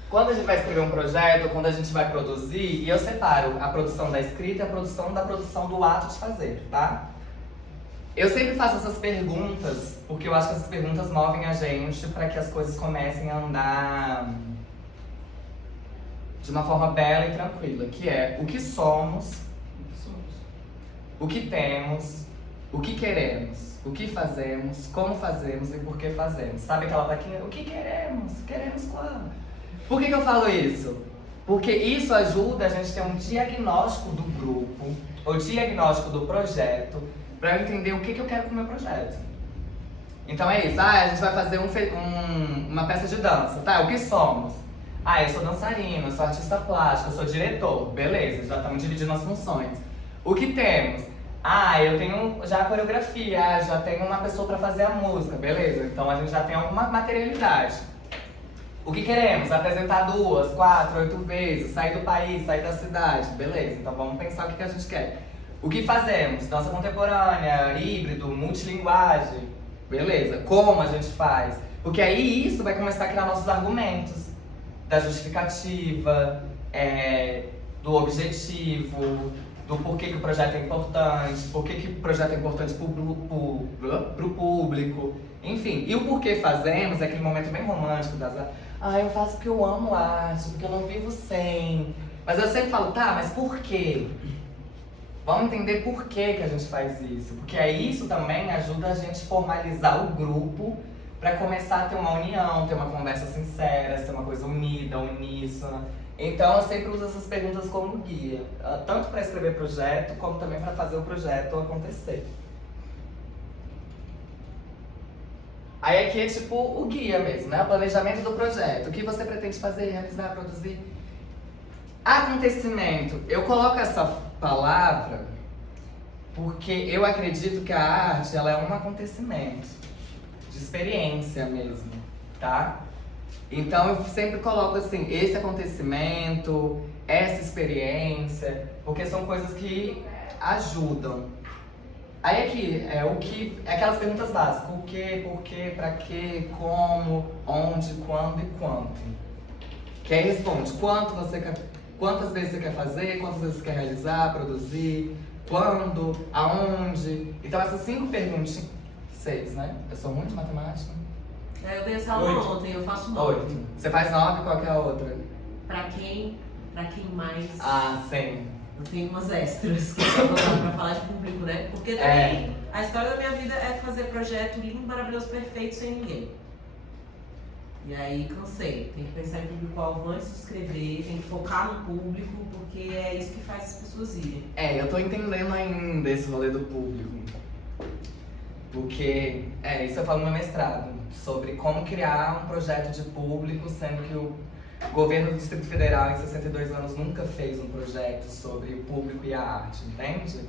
quando a gente vai escrever um projeto, quando a gente vai produzir, e eu separo a produção da escrita e a produção da produção do ato de fazer, tá? Eu sempre faço essas perguntas, porque eu acho que essas perguntas movem a gente para que as coisas comecem a andar de uma forma bela e tranquila, que é o que somos, o que temos, o que queremos, o que fazemos, como fazemos e por que fazemos. Sabe aquela plaquinha? O que queremos? Queremos quando? Por que eu falo isso? Porque isso ajuda a gente a ter um diagnóstico do grupo, ou diagnóstico do projeto, para eu entender o que eu quero com o meu projeto. Então é isso. A gente vai fazer uma peça de dança, tá? O que somos? Eu sou dançarino, eu sou artista plástico, eu sou diretor. Beleza, já estamos dividindo as funções. O que temos? Eu tenho já a coreografia, já tenho uma pessoa para fazer a música. Beleza, então a gente já tem alguma materialidade. O que queremos? Apresentar 2, 4, 8 vezes, sair do país, sair da cidade. Beleza, então vamos pensar o que a gente quer. O que fazemos? Dança contemporânea, híbrido, multilinguagem. Beleza, como a gente faz? Porque aí isso vai começar a criar nossos argumentos. Da justificativa, do objetivo, do porquê que o projeto é importante, porquê que o projeto é importante pro público. Enfim, e o porquê fazemos é aquele momento bem romântico das... eu faço porque eu amo arte, porque eu não vivo sem. Mas eu sempre falo: tá, mas por quê? Vamos entender por que a gente faz isso. Porque aí isso também ajuda a gente a formalizar o grupo para começar a ter uma união, ter uma conversa sincera, ser uma coisa unida, uníssona. Então eu sempre uso essas perguntas como guia, tanto para escrever projeto, como também para fazer o projeto acontecer. Aí aqui é tipo o guia mesmo, né? O planejamento do projeto. O que você pretende fazer, realizar, produzir? Acontecimento. Eu coloco essa palavra Porque eu acredito que a arte, ela é um acontecimento de experiência mesmo, tá? Então eu sempre coloco assim, esse acontecimento, essa experiência, porque são coisas que ajudam. Aí aqui, aquelas perguntas básicas, o que, por quê, pra quê, como, onde, quando e quanto. Que aí responde quantas vezes você quer fazer, quantas vezes você quer realizar, produzir, quando, aonde. Então essas 5 perguntas, 6, né? Eu sou muito de matemática. Eu dei essa aula 8. ontem, eu faço 9. 8. Você faz 9, qual que é a outra? Pra quem mais... Ah, sim. Eu tenho umas extras que eu vou dar pra falar de público, né? Porque também a história da minha vida é fazer projeto lindo, maravilhoso, perfeito, sem ninguém. E aí cansei. Tem que pensar em público-alvo antes de escrever, tem que focar no público, porque é isso que faz as pessoas irem. Eu tô entendendo ainda esse rolê do público. Porque, isso eu falo no meu mestrado, sobre como criar um projeto de público, sendo que o governo do Distrito Federal, em 62 anos, nunca fez um projeto sobre o público e a arte, entende?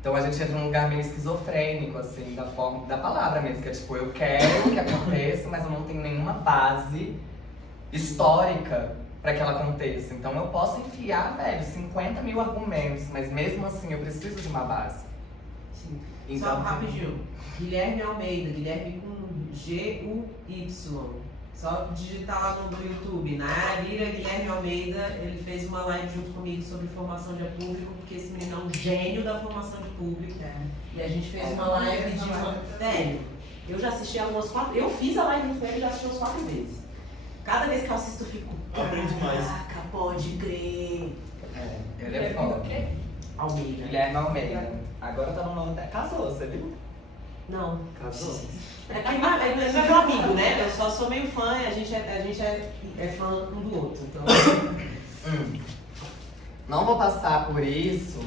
Então a gente entra num lugar meio esquizofrênico, assim, da forma, da palavra mesmo, que é tipo, eu quero que aconteça, mas eu não tenho nenhuma base histórica pra que ela aconteça. Então eu posso enfiar, velho, 50 mil argumentos, mas mesmo assim eu preciso de uma base. Sim. Então, Só rapidinho. Guilherme Almeida, Guilherme com G-U-Y. Só digitar lá no YouTube, Nayara Lira, Guilherme Almeida, ele fez uma live junto comigo sobre formação de público, porque esse menino é um gênio da formação de público. E a gente fez uma live de uma... Sério, eu já assisti ela umas 4... Eu fiz a live com ele e já assisti umas 4 vezes. Cada vez que eu assisto eu fico... Aprende mais. Caraca, pode crer. Ele é foda. Almeida. Guilherme Almeida. Agora tá no nome dela. Casou, você viu? Não. Casou? É meu amigo, né? Eu só sou meio fã e a gente é fã um do outro. Então... Não vou passar por isso,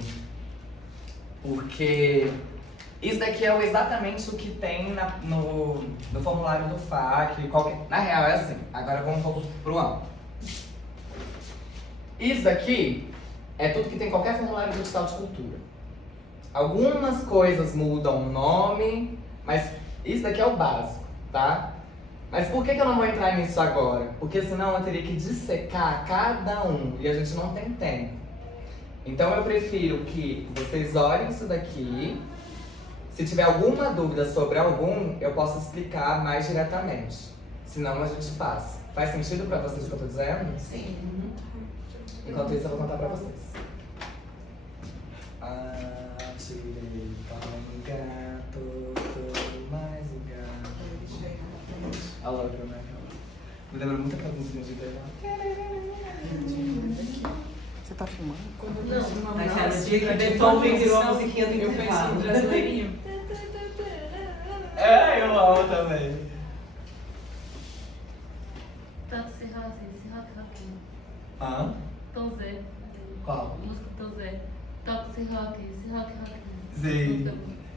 porque isso daqui é exatamente o que tem no formulário do FAC. Na real é assim, agora vamos um pouco pro amplo. Isso daqui é tudo que tem em qualquer formulário do edital de cultura. Algumas coisas mudam o nome, mas isso daqui é o básico, tá? Mas por que eu não vou entrar nisso agora? Porque senão eu teria que dissecar cada um e a gente não tem tempo. Então eu prefiro que vocês olhem isso daqui. Se tiver alguma dúvida sobre algum, eu posso explicar mais diretamente. Senão a gente passa. Faz sentido pra vocês o que eu tô dizendo? Sim. Enquanto isso eu vou contar pra vocês. Tirei um gato, mais um gato. A outra, né? Me lembra muito aquela música de intervalo. Você tá filmando? Não, Mas sabe, o dia que Beethoven virou a musiquinha do eu penso no brasileirinho. Eu amo também. Tanto se rock, Hã? Tom Zé. Qual? Música Tom Zé. Toca se rock. Sim.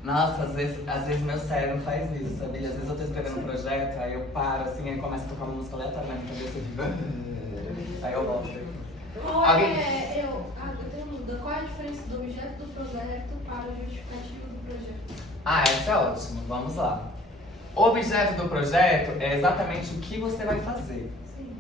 Nossa, às vezes meu cérebro faz isso, sabia? Às vezes eu tô escrevendo um projeto, aí eu paro assim, aí começo a tocar uma música aleatória na minha cabeça e fico... Aí eu volto. Eu tenho uma dúvida. Qual é a diferença do objeto do projeto para o justificativo do projeto? Essa é ótima. Vamos lá. O objeto do projeto é exatamente o que você vai fazer. Sim.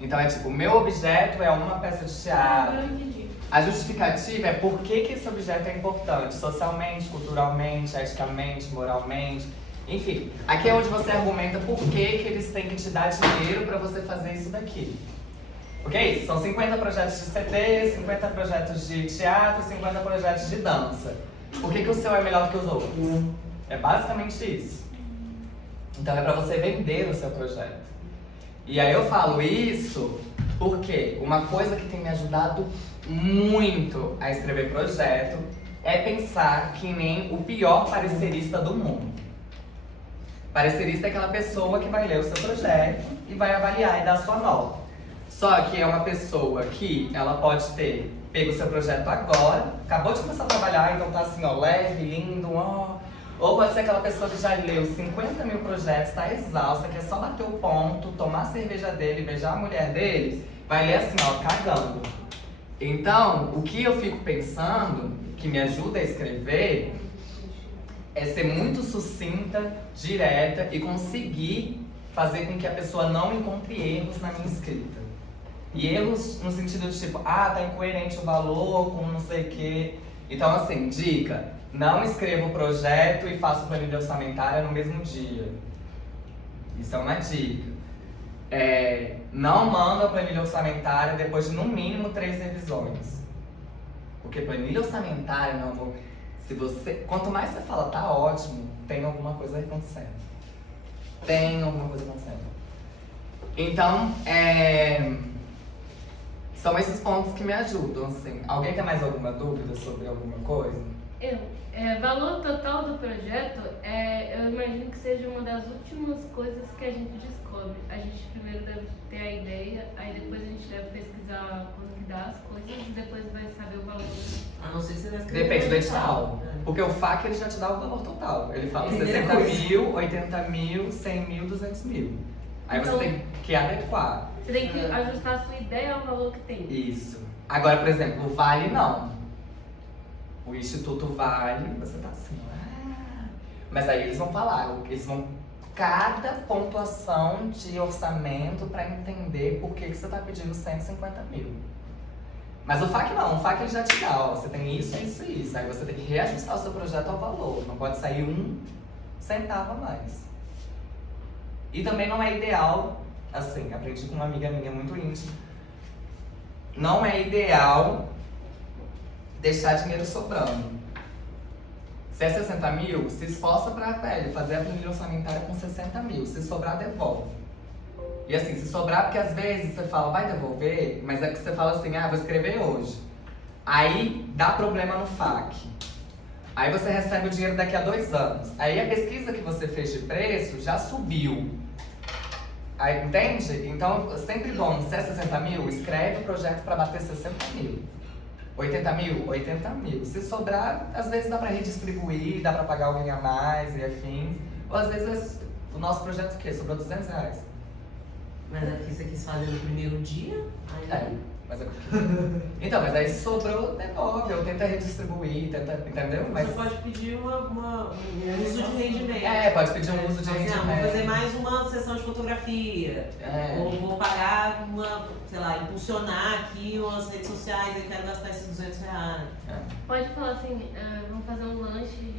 Então é tipo, o meu objeto é uma peça de teatro. Agora eu entendi. A justificativa é por que esse objeto é importante, socialmente, culturalmente, eticamente, moralmente. Enfim, aqui é onde você argumenta por que eles têm que te dar dinheiro para você fazer isso daqui. Ok? São 50 projetos de CD, 50 projetos de teatro, 50 projetos de dança. Por que o seu é melhor do que os outros? É basicamente isso. Então é para você vender o seu projeto. E aí eu falo isso porque uma coisa que tem me ajudado muito a escrever projeto é pensar que nem o pior parecerista do mundo. Parecerista é aquela pessoa que vai ler o seu projeto e vai avaliar e dar a sua nota. Só que é uma pessoa que ela pode ter pego o seu projeto agora, acabou de começar a trabalhar, então tá assim, ó, leve, lindo, ó. Ou pode ser aquela pessoa que já leu 50 mil projetos, tá exausta, que é só bater o ponto, tomar a cerveja dele, beijar a mulher dele, vai ler assim, ó, cagando. Então, o que eu fico pensando, que me ajuda a escrever, é ser muito sucinta, direta e conseguir fazer com que a pessoa não encontre erros na minha escrita. E erros no sentido de tipo, tá incoerente o valor com não sei o quê. Então assim, dica, não escreva o projeto e faça planilha orçamentária no mesmo dia. Isso é uma dica. Não manda a planilha orçamentária depois de no mínimo 3 revisões. Porque planilha orçamentária, meu amor, quanto mais você fala, tá ótimo, tem alguma coisa acontecendo. Tem alguma coisa acontecendo. Então, são esses pontos que me ajudam, assim. Alguém tem mais alguma dúvida sobre alguma coisa? Valor total do projeto, eu imagino que seja uma das últimas coisas que a gente descobre. A gente primeiro deve ter a ideia, aí depois a gente deve pesquisar quanto que dá as coisas e depois vai saber o valor. A não ser que você vai escrever. Depende do edital. Porque o FAQ ele já te dá o valor total. Ele fala Primeira 60 coisa. mil, 80 mil, 100 mil, 200 mil. Aí Então, você tem que adequar. Você tem que ajustar a sua ideia ao valor que tem. Isso. Agora, por exemplo, o Vale não. O Instituto Vale, você tá assim, mas aí eles vão falar, cada pontuação de orçamento para entender por que você tá pedindo 150 mil. Mas o FAQ não, o FAQ ele já te dá, você tem isso, isso e isso. Aí você tem que reajustar o seu projeto ao valor, não pode sair 1 centavo a mais. E também não é ideal, assim, aprendi com uma amiga minha muito íntima, não é ideal deixar dinheiro sobrando. Se é 60 mil, se esforça pra fazer a planilha orçamentária com 60 mil. Se sobrar, devolve. E assim, se sobrar, porque às vezes você fala, vai devolver, mas é que você fala assim, vou escrever hoje. Aí dá problema no FAQ. Aí você recebe o dinheiro daqui a 2 anos. Aí a pesquisa que você fez de preço já subiu. Aí, entende? Então, sempre bom, se é 60 mil, escreve o projeto pra bater 60 mil. 80 mil? 80 mil. Se sobrar, às vezes dá pra redistribuir, dá pra pagar alguém a mais e afim. Ou às vezes, o nosso projeto o quê? Sobrou 200 reais. Mas é porque você quis fazer no primeiro dia? Aí... Mas então, mas aí sobrou, devolve, ou tenta redistribuir, entendeu? Mas... Você pode pedir um uso de rendimento. Pode pedir um uso de rendimento. Vou fazer mais uma sessão de fotografia. Ou vou pagar impulsionar aqui as redes sociais e quero gastar esses 200 reais. Pode falar assim, vamos fazer um lanche de...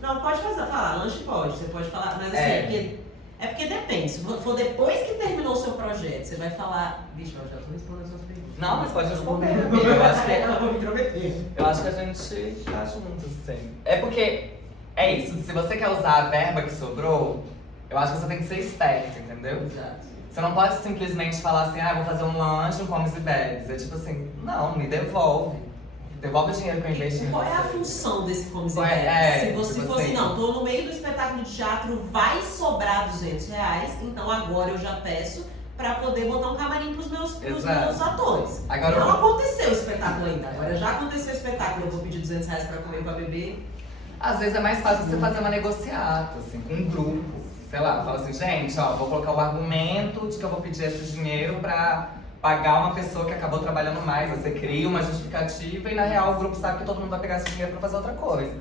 Não, pode falar, lanche pode, você pode falar, mas assim, porque depende, se for depois que terminou o seu projeto, você vai falar, bicho, eu já tô respondendo as suas perguntas. Não, mas pode responder. Eu acho que a gente tá junto, assim. É porque, é isso, se você quer usar a verba que sobrou, eu acho que você tem que ser esperto, entendeu? Exato. Você não pode simplesmente falar assim, vou fazer um lanche, um comes e bebes. É tipo assim, não, me devolve. Devolve o dinheiro que eu investi. Qual é a função desse comes e bebes? Se você tipo fosse, assim, não, tô no meio do espetáculo de teatro, vai sobrar 200 reais, então agora eu já peço pra poder botar um camarim pros meus atores. Agora não aconteceu o espetáculo ainda, agora já aconteceu o espetáculo, eu vou pedir 200 reais pra comer, pra beber. Às vezes é mais fácil você fazer uma negociata, assim, com um grupo. Sei lá, fala assim, gente, vou colocar o argumento de que eu vou pedir esse dinheiro pra pagar uma pessoa que acabou trabalhando mais. Você cria uma justificativa e na real o grupo sabe que todo mundo vai pegar esse dinheiro pra fazer outra coisa.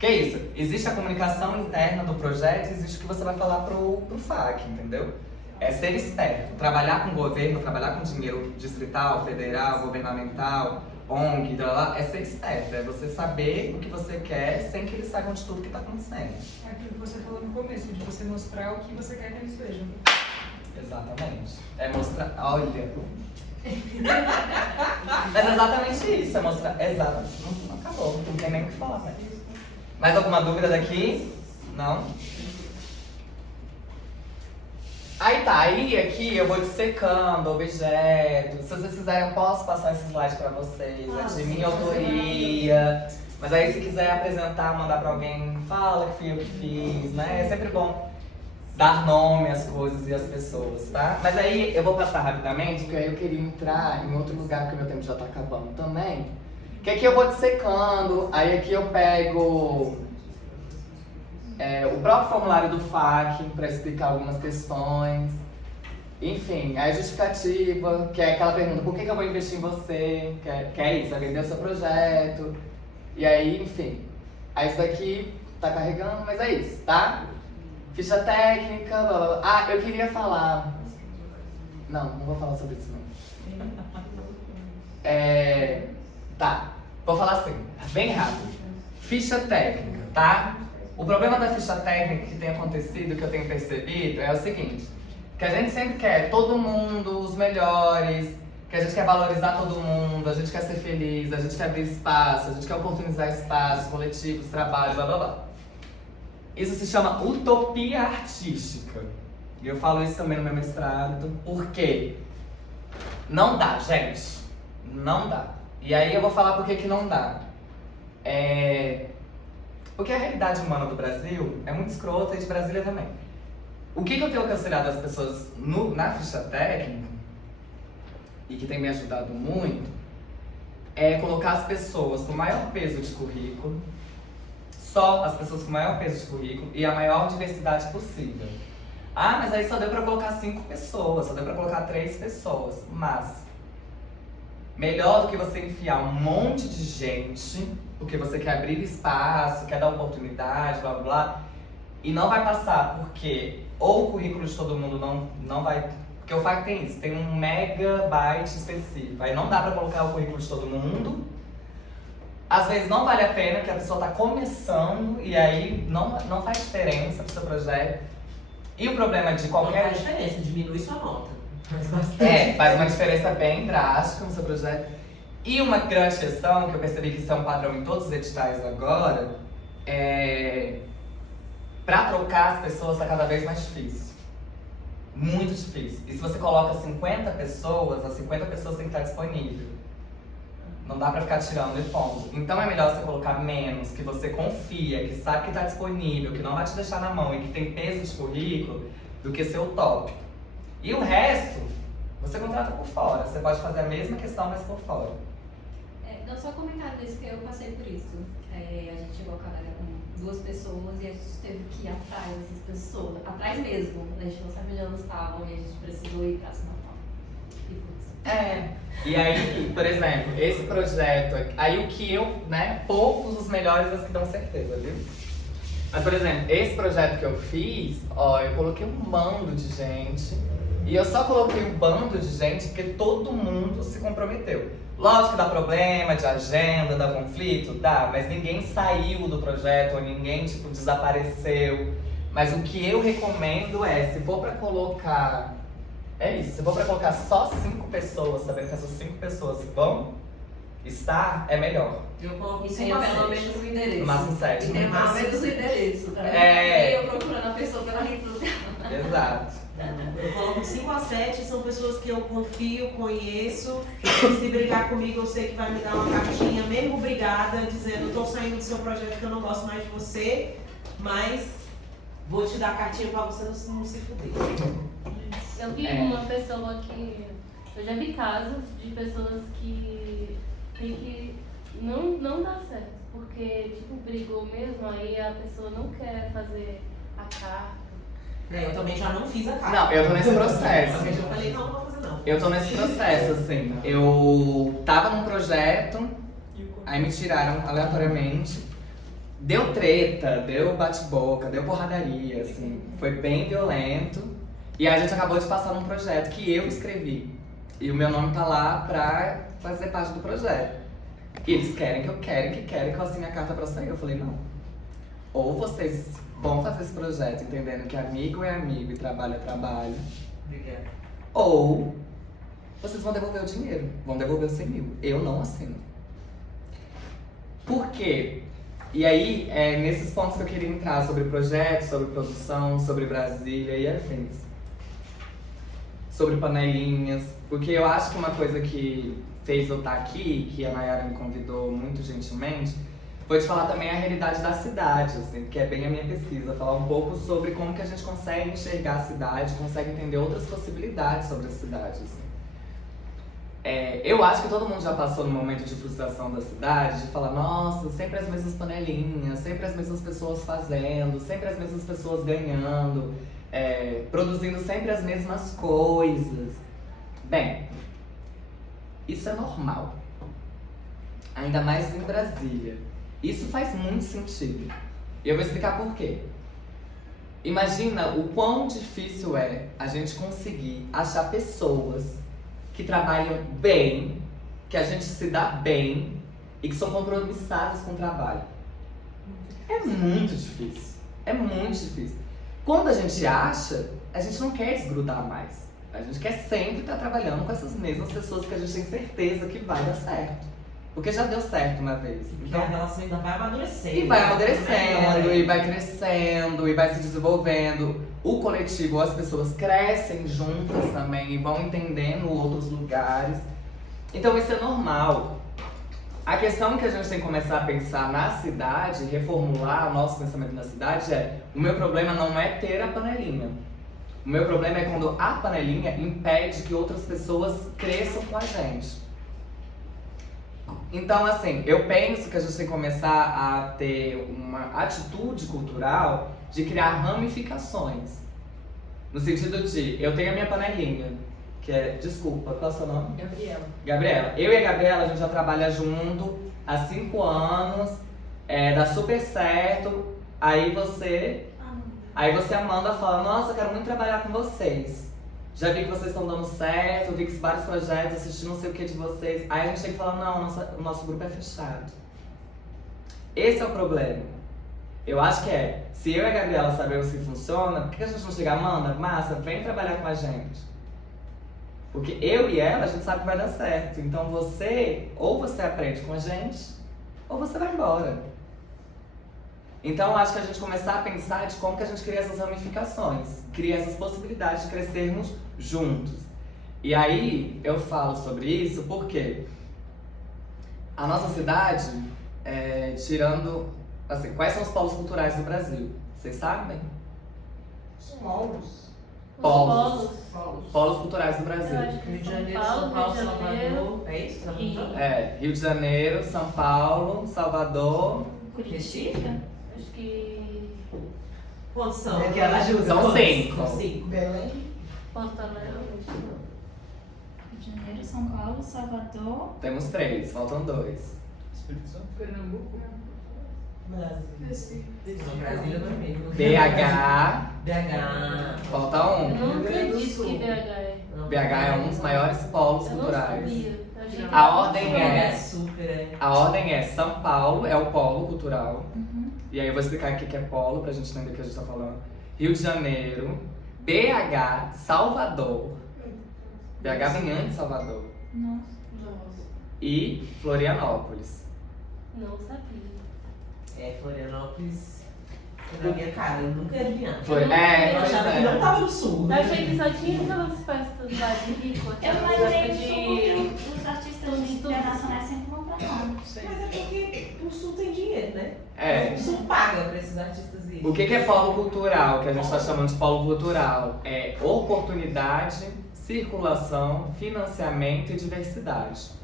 Que é isso? Existe a comunicação interna do projeto, existe o que você vai falar pro FAQ, entendeu? É ser esperto, trabalhar com o governo, trabalhar com dinheiro distrital, federal, governamental, ONG, é ser esperto, é você saber o que você quer sem que eles saibam de tudo que tá acontecendo. É aquilo que você falou no começo, de você mostrar o que você quer que eles vejam. Exatamente. É mostrar. Olha. Mas é exatamente isso, é mostrar. Exatamente. Não acabou, não tem nem o que falar mais. Mais alguma dúvida daqui? Não? Aí tá, aí aqui eu vou dissecando objetos. Se vocês quiserem, eu posso passar esse slide pra vocês. É de minha autoria. Mas aí se quiser apresentar, mandar pra alguém, fala que fui eu que fiz, né? É sempre bom dar nome às coisas e às pessoas, tá? Mas aí eu vou passar rapidamente, porque aí eu queria entrar em outro lugar, porque meu tempo já tá acabando também. Que aqui eu vou dissecando, aí aqui eu pego o próprio formulário do FAQ para explicar algumas questões. Enfim, a justificativa, que é aquela pergunta, por que eu vou investir em você? Que é isso, é vender o seu projeto. E aí, enfim. Aí isso daqui tá carregando, mas é isso, tá? Ficha técnica, blá, blá, blá. Ah, eu queria falar... Não vou falar sobre isso não. Tá, vou falar assim, bem rápido. Ficha técnica, tá? O problema da ficha técnica que tem acontecido, que eu tenho percebido, é o seguinte. Que a gente sempre quer todo mundo, os melhores, que a gente quer valorizar todo mundo, a gente quer ser feliz, a gente quer abrir espaço, a gente quer oportunizar espaços, coletivos, trabalho, blá blá blá. Isso se chama utopia artística. E eu falo isso também no meu mestrado, porque não dá, gente. Não dá. E aí eu vou falar por que não dá. Porque a realidade humana do Brasil é muito escrota e de Brasília também. O que eu tenho aconselhado as pessoas na ficha técnica, e que tem me ajudado muito, é colocar as pessoas com maior peso de currículo, só as pessoas com maior peso de currículo e a maior diversidade possível. Ah, mas aí só deu pra colocar 5 pessoas, só deu pra colocar 3 pessoas. Mas, melhor do que você enfiar um monte de gente, porque você quer abrir espaço, quer dar oportunidade, blá blá blá, e não vai passar porque ou o currículo de todo mundo não vai... Porque o FAC tem isso, tem um megabyte específico, aí não dá pra colocar o currículo de todo mundo. Às vezes não vale a pena, porque a pessoa tá começando e aí não faz diferença pro seu projeto. E o problema de qualquer... Não faz diferença, diminui sua nota. Faz uma diferença bem drástica no seu projeto. E uma grande questão, que eu percebi que isso é um padrão em todos os editais agora, pra trocar as pessoas tá cada vez mais difícil. Muito difícil. E se você coloca 50 pessoas, as 50 pessoas têm que estar disponíveis. Não dá pra ficar tirando e pondo. Então é melhor você colocar menos, que você confia, que sabe que tá disponível, que não vai te deixar na mão e que tem peso de currículo, do que ser utópico. E o resto, você contrata por fora. Você pode fazer a mesma questão, mas por fora. Não, só comentar nisso, que eu passei por isso. A gente chegou a cadeira com 2 pessoas e a gente teve que ir atrás dessas pessoas. Atrás mesmo. A gente não sabia onde elas estavam e a gente precisou ir pra assinar. E aí, por exemplo, esse projeto, aí o que eu, poucos os melhores das que dão certeza, viu? Mas, por exemplo, esse projeto que eu fiz, eu coloquei um bando de gente. E eu só coloquei um bando de gente porque todo mundo se comprometeu. Lógico que dá problema de agenda, dá conflito, dá, mas ninguém saiu do projeto, ou ninguém, desapareceu. Mas o que eu recomendo se for pra colocar... se for pra colocar só 5 pessoas, sabendo que essas 5 pessoas vão estar, é melhor. Eu coloco Tenha pelo menos o endereço. No máximo 7. E tem pelo menos o endereço, tá? Eu procurando a pessoa pela rede social. Exato. Eu coloco 5 a 7, são pessoas que eu confio, conheço. Se brigar comigo, eu sei que vai me dar uma cartinha, mesmo obrigada, dizendo: tô saindo do seu projeto que eu não gosto mais de você, mas vou te dar a cartinha pra você não se fuder. Eu vi uma pessoa que... Eu já vi casos de pessoas que tem que não dá certo, porque brigou mesmo, aí a pessoa não quer fazer a carta. Eu também já não fiz a carta. Não, eu tô nesse processo. Eu falei, não vou fazer não. Eu tô nesse processo, assim. Eu tava num projeto, aí me tiraram aleatoriamente. Deu treta, deu bate-boca, deu porradaria, assim. Foi bem violento. E aí a gente acabou de passar num projeto que eu escrevi. E o meu nome tá lá pra fazer parte do projeto. E eles querem que eu assine a carta pra sair. Eu falei, não. Ou vocês vão fazer esse projeto entendendo que amigo é amigo e trabalho é trabalho. Obrigada. Ou vocês vão devolver o dinheiro. Vão devolver os 100 mil. Eu não assino. Por quê? E aí, nesses pontos que eu queria entrar sobre projeto, sobre produção, sobre Brasília e afins. Sobre panelinhas, porque eu acho que uma coisa que fez eu estar aqui, que a Nayara me convidou muito gentilmente, foi de falar também a realidade da cidade, assim, que é bem a minha pesquisa, falar um pouco sobre como que a gente consegue enxergar a cidade, consegue entender outras possibilidades sobre a cidade, assim. Eu acho que todo mundo já passou no momento de frustração da cidade, de falar, nossa, sempre as mesmas panelinhas, sempre as mesmas pessoas fazendo, sempre as mesmas pessoas ganhando, produzindo sempre as mesmas coisas. Bem, isso é normal, ainda mais em Brasília. Isso faz muito sentido. E eu vou explicar por quê. Imagina o quão difícil é a gente conseguir achar pessoas que trabalham bem, que a gente se dá bem e que são compromissadas com o trabalho. É muito difícil. É muito difícil. Quando a gente acha, a gente não quer desgrudar mais. A gente quer sempre estar trabalhando com essas mesmas pessoas que a gente tem certeza que vai dar certo. Porque já deu certo uma vez. Então a relação ainda vai amadurecendo. E vai amadurecendo, e vai crescendo, e vai se desenvolvendo. O coletivo, as pessoas crescem juntas também e vão entendendo outros lugares. Então isso é normal. A questão que a gente tem que começar a pensar na cidade, reformular o nosso pensamento na cidade é: o meu problema não é ter a panelinha. O meu problema é quando a panelinha impede que outras pessoas cresçam com a gente. Então, assim, eu penso que a gente tem que começar a ter uma atitude cultural de criar ramificações. No sentido de, eu tenho a minha panelinha, que é, desculpa, qual é o seu nome? Gabriela. Gabriela. Eu e a Gabriela, a gente já trabalha junto há 5 anos, dá super certo. Aí você, Amanda, fala: nossa, eu quero muito trabalhar com vocês. Já vi que vocês estão dando certo, vi que vários projetos, assisti não sei o que de vocês. Aí a gente tem que falar: não, o nosso grupo é fechado. Esse é o problema. Eu acho que se eu e a Gabriela sabemos que funciona, por que a gente não chega: Amanda, massa, vem trabalhar com a gente? Porque eu e ela, a gente sabe que vai dar certo. Então ou você aprende com a gente, ou você vai embora. Então eu acho que a gente começar a pensar de como que a gente cria essas ramificações, cria essas possibilidades de crescermos juntos. E aí eu falo sobre isso porque a nossa cidade, tirando, assim, quais são os polos culturais do Brasil? Vocês sabem? Polos. Polos culturais do Brasil. Rio de Janeiro, São Paulo, Salvador. É isso? Rio de Janeiro, São Paulo, Salvador. Recife? Acho que Quantos são? É que ela ajuda. São 5. São 5. Belém. Porto Alegre. Rio de Janeiro, São Paulo, Salvador. Temos 3, faltam 2. Espírito Santo. Pernambuco. Brasília. Brasília não é mesmo. BH. Falta Eu 1. não acredito que BH é. BH é um dos maiores polos Eu não culturais. sabia. Eu achei que A era ordem só- é- super. A ordem é São Paulo, é o polo cultural. Uhum. E aí eu vou explicar o que é polo pra gente entender o que a gente tá falando. Rio de Janeiro, BH, Salvador. BH vem antes de Salvador. Nossa. E Florianópolis. Não sabia. Florianópolis. Na minha cara, eu nunca ia adivinhar. Foi, Eu Eu pois achava que não é. tava no sul. Eu achei que só tinha aquelas festas lá de rico. Eu aquelas imaginei festas o sul porque os artistas Tudo. internacionais sempre vão pra lá. Mas é porque o sul tem dinheiro, né? É. O sul paga pra esses artistas irem. O que é polo cultural, que a gente está chamando de polo cultural? É oportunidade, circulação, financiamento e diversidade.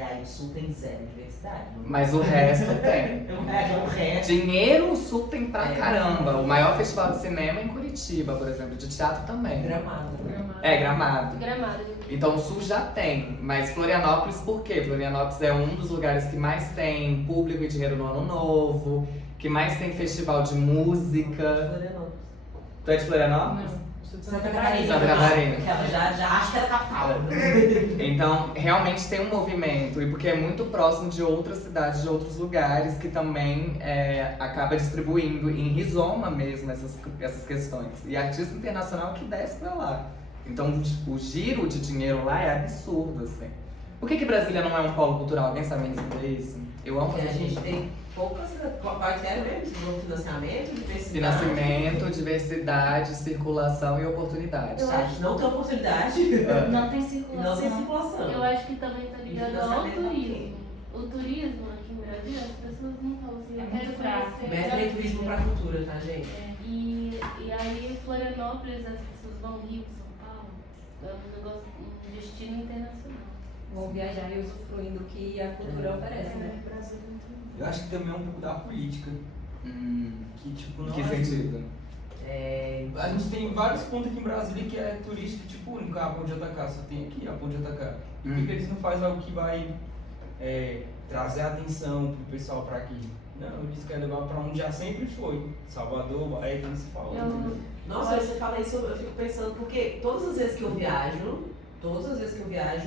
Aí o sul tem zero diversidade. Mas o resto tem. O resto. Dinheiro o Sul tem pra É. caramba. O maior festival de cinema é em Curitiba, por exemplo, de teatro também. Gramado. Gramado. Gramado. Então o Sul já tem, mas Florianópolis por quê? Florianópolis é um dos lugares que mais tem público e dinheiro no Ano Novo, que mais tem festival de música. Florianópolis. Tu é de Florianópolis? Não. Santa Catarina. Santa Catarina. Que ela já acha que é a capital. Então, realmente tem um movimento, e porque é muito próximo de outras cidades, de outros lugares, que também acaba distribuindo em rizoma mesmo essas questões. E artista internacional que desce pra lá. Então, o giro de dinheiro lá é absurdo, assim. Por que Brasília não é um polo cultural? Alguém sabe me responder isso? Eu amo Porque fazer a gente isso. tem poucas. Qual que era mesmo? Financiamento, diversidade. Financiamento, diversidade, circulação e oportunidade. A gente não tem oportunidade. Não tem Não circulação. tem circulação. Eu acho que também tá ligado ao Financiamento turismo. O turismo aqui em Brasília, as pessoas não falam assim, É eu muito quero fraco. conhecer Mestre em turismo pra cultura, tá, gente? E aí, Florianópolis, as pessoas vão Rio, São Paulo, é um negócio, um destino internacional. Vão viajar e usufruindo o que a cultura oferece, né? Eu acho que também é um pouco da política. Que tipo, não Que ajuda. sentido? A gente tem vários pontos aqui em Brasília que é turístico, tipo único, a Ponte de Atacá, só tem aqui a Ponte de Atacá. E por que eles não fazem algo que vai trazer atenção pro pessoal pra aqui? Não, eu disse que ia levar pra onde já sempre foi. Salvador, aí como se fala. Nossa, você fala isso, eu fico pensando, porque todas as vezes que eu viajo,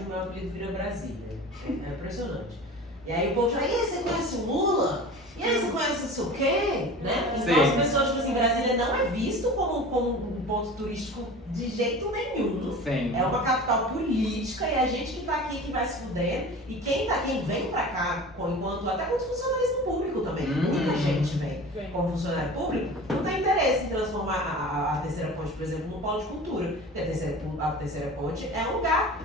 meu apelido vira Brasília. É impressionante. E aí o povo fala, e aí, você conhece o Lula? E aí, você conhece não sei o quê? Né? Então as pessoas, tipo assim, Brasília não é visto como um ponto turístico de jeito nenhum. Sim. É uma capital política e a gente que tá aqui que vai se fuder. E quem vem pra cá, até com funcionalismo público também, muita gente vem como funcionário público, não tem interesse em transformar a Terceira Ponte, por exemplo, num polo de cultura. A Terceira Ponte é um lugar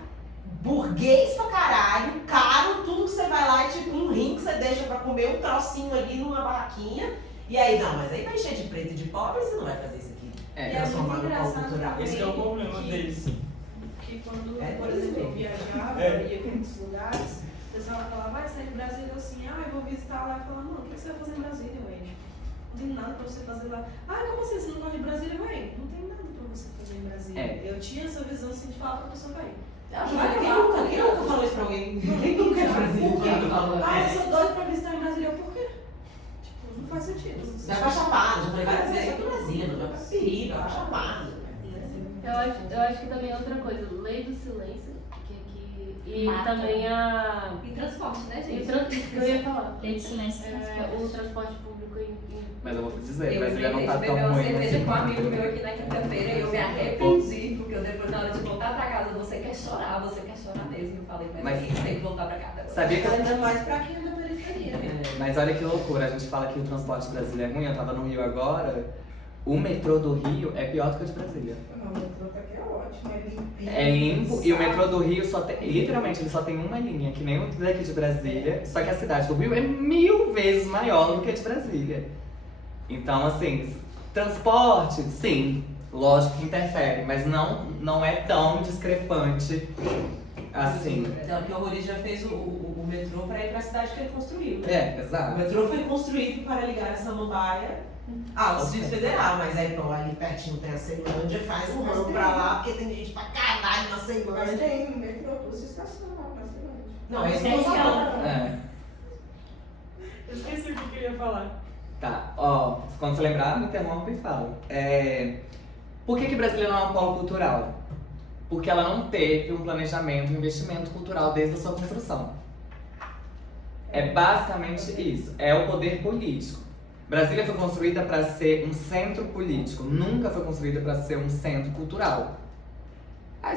burguês pra caralho, caro, tudo que você vai lá é tipo um rim que você deixa pra comer um trocinho ali numa barraquinha. E aí, não, mas aí vai encher de preto e de pobre, você não vai fazer isso aqui. Transformar no polo cultural. Esse é o problema deles. Que quando, por por exemplo, eu exemplo, viajava, ia para muitos lugares, o pessoal falava, vai sair do Brasil, eu assim, eu vou visitar lá. Eu falava, não, o que você vai fazer em Brasília, ué? Não tem nada pra você fazer lá. Como assim, você não gosta de Brasília, ué? Não tem nada pra você fazer em Brasília. Eu tinha essa visão assim de falar pra pessoa, ué. Quem nunca falou isso pra alguém? Quem nunca é brasileiro? Eu sou doido pra visitar em Brasília, por quê? Tipo, não faz sentido. Vai pra Chapada, já falei várias vezes, vai pra Brasília, não vai pra Peri, vai pra Chapada. Eu acho que também é outra coisa, lei do silêncio, e Mata. também a... E transporte, né, gente? Eu ia falar. Lei de silêncio e transporte. O transporte público em... Mas eu vou te dizer, Eu Brasília não tá bebi tão uma ruim cerveja assim. com um amigo meu aqui na quinta-feira e eu me arrependi, porque eu depois na hora de voltar pra casa, você quer chorar mesmo. Eu falei, mas a gente tem que voltar pra casa. Sabia que Ainda mais pra quem é da periferia. Mas olha que loucura, a gente fala que o transporte brasileiro é ruim, eu tava no Rio agora, o metrô do Rio é pior do que o de Brasília. Não, o metrô daqui é ótimo, é limpinho. É limpo e o metrô do Rio só tem, literalmente, ele só tem uma linha, que nem o daqui de Brasília, só que a cidade do Rio é 1000 vezes maior do que a de Brasília. Então, assim, transporte, sim, lógico que interfere, mas não é tão discrepante assim. Então, porque o Rori já fez o metrô para ir para a cidade que ele construiu. Né? Exato. O metrô foi construído para ligar a Samambaia ao Distrito Federal, mas aí, pô, ali pertinho tem a Ceilândia, faz um ramo pra lá, porque tem gente pra caralho na Mas Ceilândia. tem no metrô, duas estações lá na cidade. Não, esse não é É. Eu esqueci o que eu ia falar. Tá, ó, quando você lembrar, me interrompe e fala. Por que Brasília não é um polo cultural? Porque ela não teve um planejamento, um investimento cultural desde a sua construção. É basicamente isso, é o poder político. Brasília foi construída para ser um centro político, nunca foi construída para ser um centro cultural.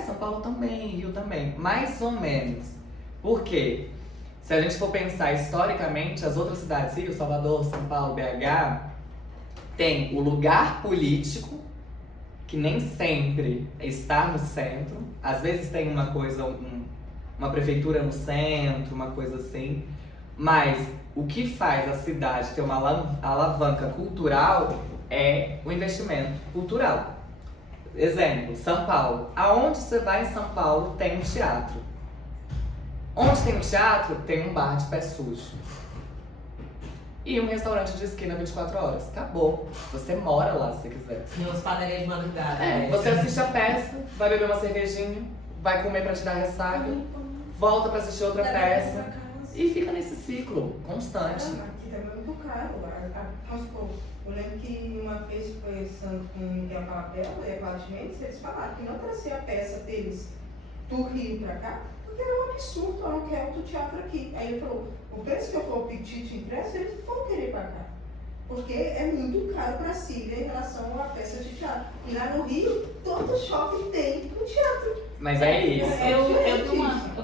São Paulo também, Rio também, mais ou menos. Por quê? Se a gente for pensar historicamente, as outras cidades, Rio, Salvador, São Paulo, BH, tem o lugar político, que nem sempre está no centro. Às vezes tem uma coisa, uma prefeitura no centro, uma coisa assim. Mas o que faz a cidade ter uma alavanca cultural é o investimento cultural. Exemplo, São Paulo. Aonde você vai em São Paulo tem um teatro. Onde tem um teatro, tem um bar de pé sujo. E um restaurante de esquina 24 horas. Acabou. Você mora lá se você quiser. Tem umas padarias de madrugada. Você assiste a peça, vai beber uma cervejinha, vai comer pra te dar ressaca, volta pra assistir outra peça e fica nesse ciclo constante. Aqui também é muito caro. Eu lembro que uma vez conversando com o Miguel Papel e a Cláudia Mendes, eles falaram que não trazia a peça deles do Rio pra cá, porque era um absurdo, eu não quero outro teatro aqui. Aí ele falou, o preço que eu for pedir de ingresso, eles vão querer ir pra cá. Porque é muito caro pra Síria em relação à peça de teatro. E lá no Rio, todo shopping tem um teatro. Mas é isso.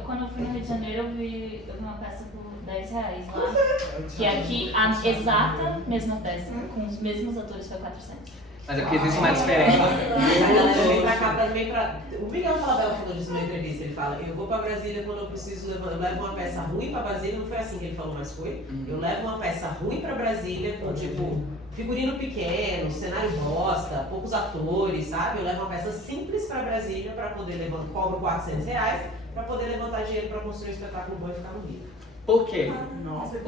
Quando eu fui no Rio de Janeiro, eu vi uma peça por R$10 lá. Que aqui, a exata mesma peça, com os mesmos atores, foi 400. Mas é porque existe uma diferença. A galera vem pra cá, O Miguel Falabella falou disso numa entrevista, ele fala, eu vou pra Brasília quando eu preciso levar, eu levo uma peça ruim pra Brasília, não foi assim que ele falou, mas foi. Eu levo uma peça ruim pra Brasília, com tipo, figurino pequeno, cenário bosta, poucos atores, sabe? Eu levo uma peça simples pra Brasília pra poder levantar, cobro R$400, pra poder levantar dinheiro pra construir um espetáculo bom e ficar no Rio. Por quê? Nossa,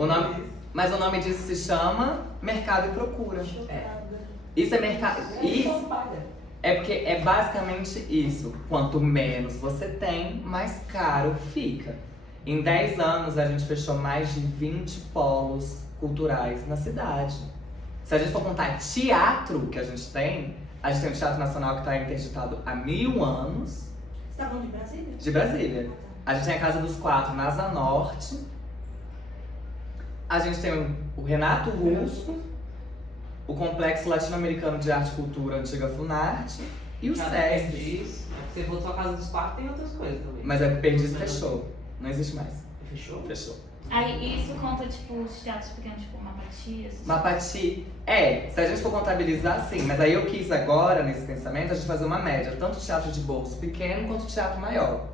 Mas o nome disso se chama mercado e procura. Isso é mercado. Isso é porque é basicamente isso. Quanto menos você tem, mais caro fica. Em 10 anos a gente fechou mais de 20 polos culturais na cidade. Se a gente for contar teatro que a gente tem o Teatro Nacional que está interditado há 1000 anos. Você tá falando de Brasília? De Brasília. A gente tem a Casa dos Quatro na Asa Norte. A gente tem o Renato Russo, o Complexo Latino-Americano de Arte e Cultura, antiga Funarte, e o SESC. Perdiz. Você voltou à Casa dos Quatro, tem outras coisas também. Mas a Perdiz fechou. Não existe mais. Fechou? Fechou. Aí isso conta, tipo, os teatros pequenos, tipo Mapati, essas Mapati, se a gente for contabilizar, sim. Mas aí eu quis agora, nesse pensamento, a gente fazer uma média. Tanto teatro de bolso pequeno, quanto teatro maior.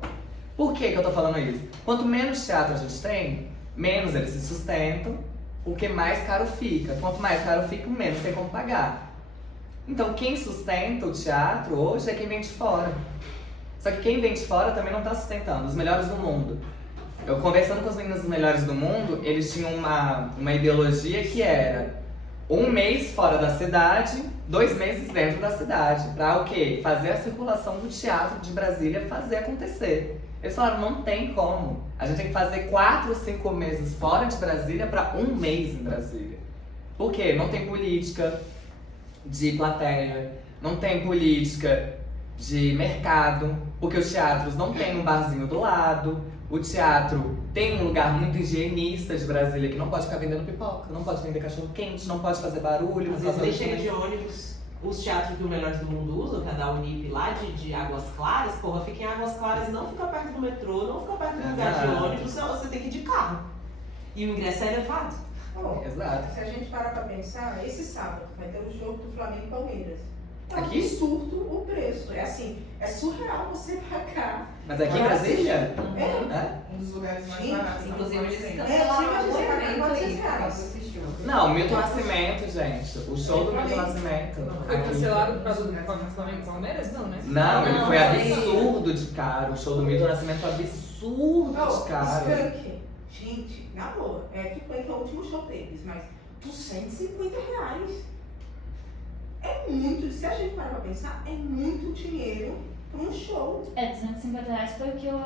Por que eu tô falando isso? Quanto menos teatro a gente tem, menos eles se sustentam, porque mais caro fica. Quanto mais caro fica, menos tem como pagar. Então quem sustenta o teatro hoje é quem vem de fora. Só que quem vem de fora também não tá sustentando. Os melhores do mundo. Eu conversando com os meninos dos melhores do mundo, eles tinham uma ideologia que era 1 mês fora da cidade, 2 meses dentro da cidade. Pra o quê? Fazer a circulação do teatro de Brasília fazer acontecer. Eles falaram, não tem como. A gente tem que fazer 4 ou 5 meses fora de Brasília para 1 mês em Brasília. Por quê? Não tem política de plateia, não tem política de mercado, porque os teatros não tem um barzinho do lado. O teatro tem um lugar muito higienista de Brasília que não pode ficar vendendo pipoca, não pode vender cachorro quente, não pode fazer barulho. Às vezes nem chega de ônibus. Os teatros que o Melhores do Mundo usa, que é da Unip lá de Águas Claras, porra, fica em Águas Claras, não fica perto do metrô, não fica perto do lugar de ônibus, você tem que ir de carro. E o ingresso é elevado. Exato. Se a gente parar pra pensar, esse sábado vai ter o jogo do Flamengo e Palmeiras. É um Aqui? absurdo o preço. É assim, é surreal você pagar. Mas aqui em Brasília? Um dos lugares mais Gente, baratos. Inclusive, eles tipo, cancelaram você o pagar evento 400 aí, reais. Não, Milton Nascimento, gente. O show do Milton Nascimento. Foi aqui. cancelado por causa do Flamengo e Palmeiras? Não, né? Não, ele Não, foi é absurdo de caro. O show do Milton Nascimento foi absurdo de caro. Skank, gente, na boa, que foi o último show deles, mas R$250. É muito, se a gente parar pra pensar, é muito dinheiro pra um show. R$250 foi o que eu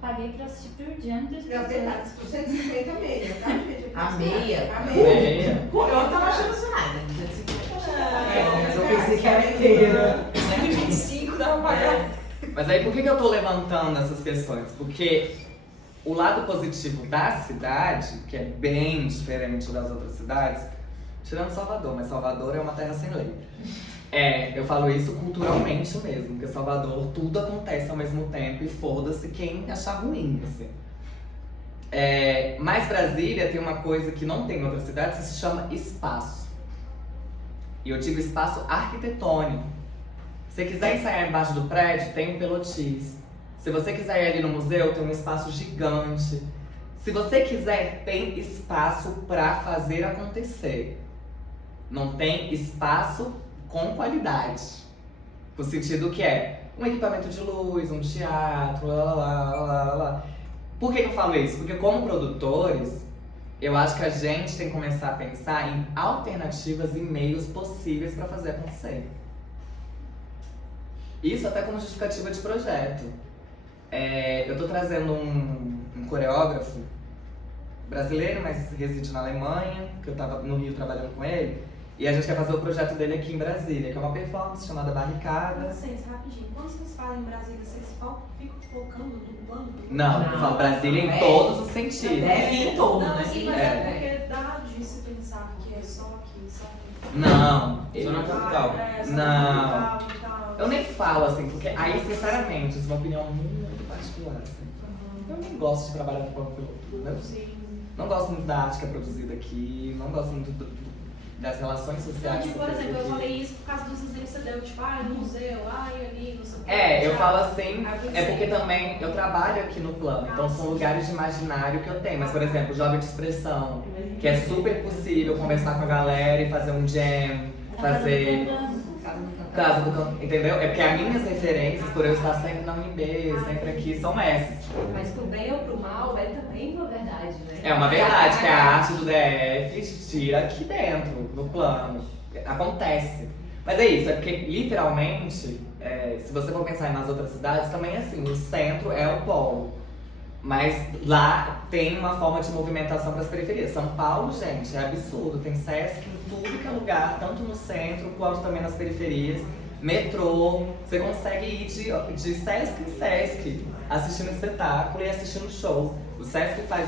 paguei pra assistir Pearl Jam em É verdade, 250 meia, tá, gente? A meia? A meia. Pô, eu tava achando isso nada, 250 mas eu pensei que era inteira. 125 dava pra pagar. Mas aí por que eu tô levantando essas questões? Porque o lado positivo da cidade, que é bem diferente das outras cidades, tirando Salvador, mas Salvador é uma terra sem lei. Eu falo isso culturalmente mesmo, porque Salvador tudo acontece ao mesmo tempo e foda-se quem achar ruim, assim. Mas Brasília tem uma coisa que não tem em outras cidades, que se chama espaço. E eu digo espaço arquitetônico. Se você quiser ensaiar embaixo do prédio, tem um Pelotis. Se você quiser ir ali no museu, tem um espaço gigante. Se você quiser, tem espaço para fazer acontecer. Não tem espaço com qualidade. No sentido que é um equipamento de luz, um teatro, lá. Por que eu falo isso? Porque como produtores, eu acho que a gente tem que começar a pensar em alternativas e meios possíveis para fazer acontecer. Isso até como justificativa de projeto. Eu tô trazendo um coreógrafo brasileiro, mas reside na Alemanha, que eu tava no Rio trabalhando com ele. E a gente quer fazer o projeto dele aqui em Brasília, que é uma performance chamada Barricada. Vocês, rapidinho, quando vocês falam em Brasília, vocês ficam focando, dublando? Não, eu falo Brasília em todos os sentidos. Deve ir em todo, Não, né? assim, mas é porque dá de se pensar que é só aqui, sabe? Não. Só na capital. Só Não. na capital e tal. Eu nem falo assim, porque aí, sinceramente, isso é uma opinião muito particular. Assim. Eu nem gosto de trabalhar com o piloto, né? Não gosto muito da arte que é produzida aqui, não gosto muito das relações sociais. Tipo, por exemplo, eu falei isso por causa dos exemplos que você deu, tipo, no museu, ali, não sei o que. Eu falo assim, porque também eu trabalho aqui no plano, então são lugares de imaginário que eu tenho. Mas, por exemplo, Jovem de Expressão, que é super possível conversar com a galera e fazer um jam, fazer Casa do Canto, entendeu? É porque as minhas referências, por eu estar sempre na UNB, sempre aqui, são essas. Mas pro bem ou pro mal, é também uma verdade, né? É uma verdade que a arte do DF tira aqui dentro, no plano. Acontece. Mas é isso, é porque literalmente, se você for pensar nas outras cidades, também é assim, o centro é o polo. Mas lá tem uma forma de movimentação para as periferias. São Paulo, gente, é absurdo. Tem Sesc em tudo que é lugar, tanto no centro quanto também nas periferias. Metrô, você consegue ir de Sesc em Sesc, assistindo espetáculo e assistindo show. O Sesc faz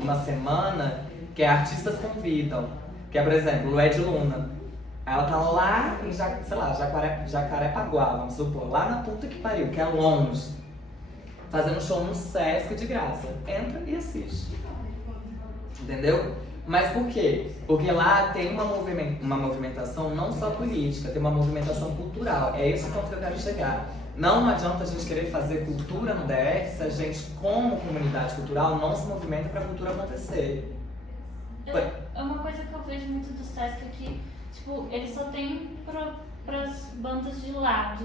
uma semana que é artistas convidam, que é, por exemplo, Lued Luna. Ela tá lá em, sei lá, Jacarepaguá, vamos supor, lá na puta que pariu, que é longe, fazendo show no Sesc de graça. Entra e assiste. Entendeu? Mas por quê? Porque lá tem uma movimentação não só política, tem uma movimentação cultural. É esse o ponto que eu quero chegar. Não adianta a gente querer fazer cultura no DF se a gente, como comunidade cultural, não se movimenta para a cultura acontecer. É uma coisa que eu vejo muito do Sesc é que, tipo, ele só tem pras bandas de lá,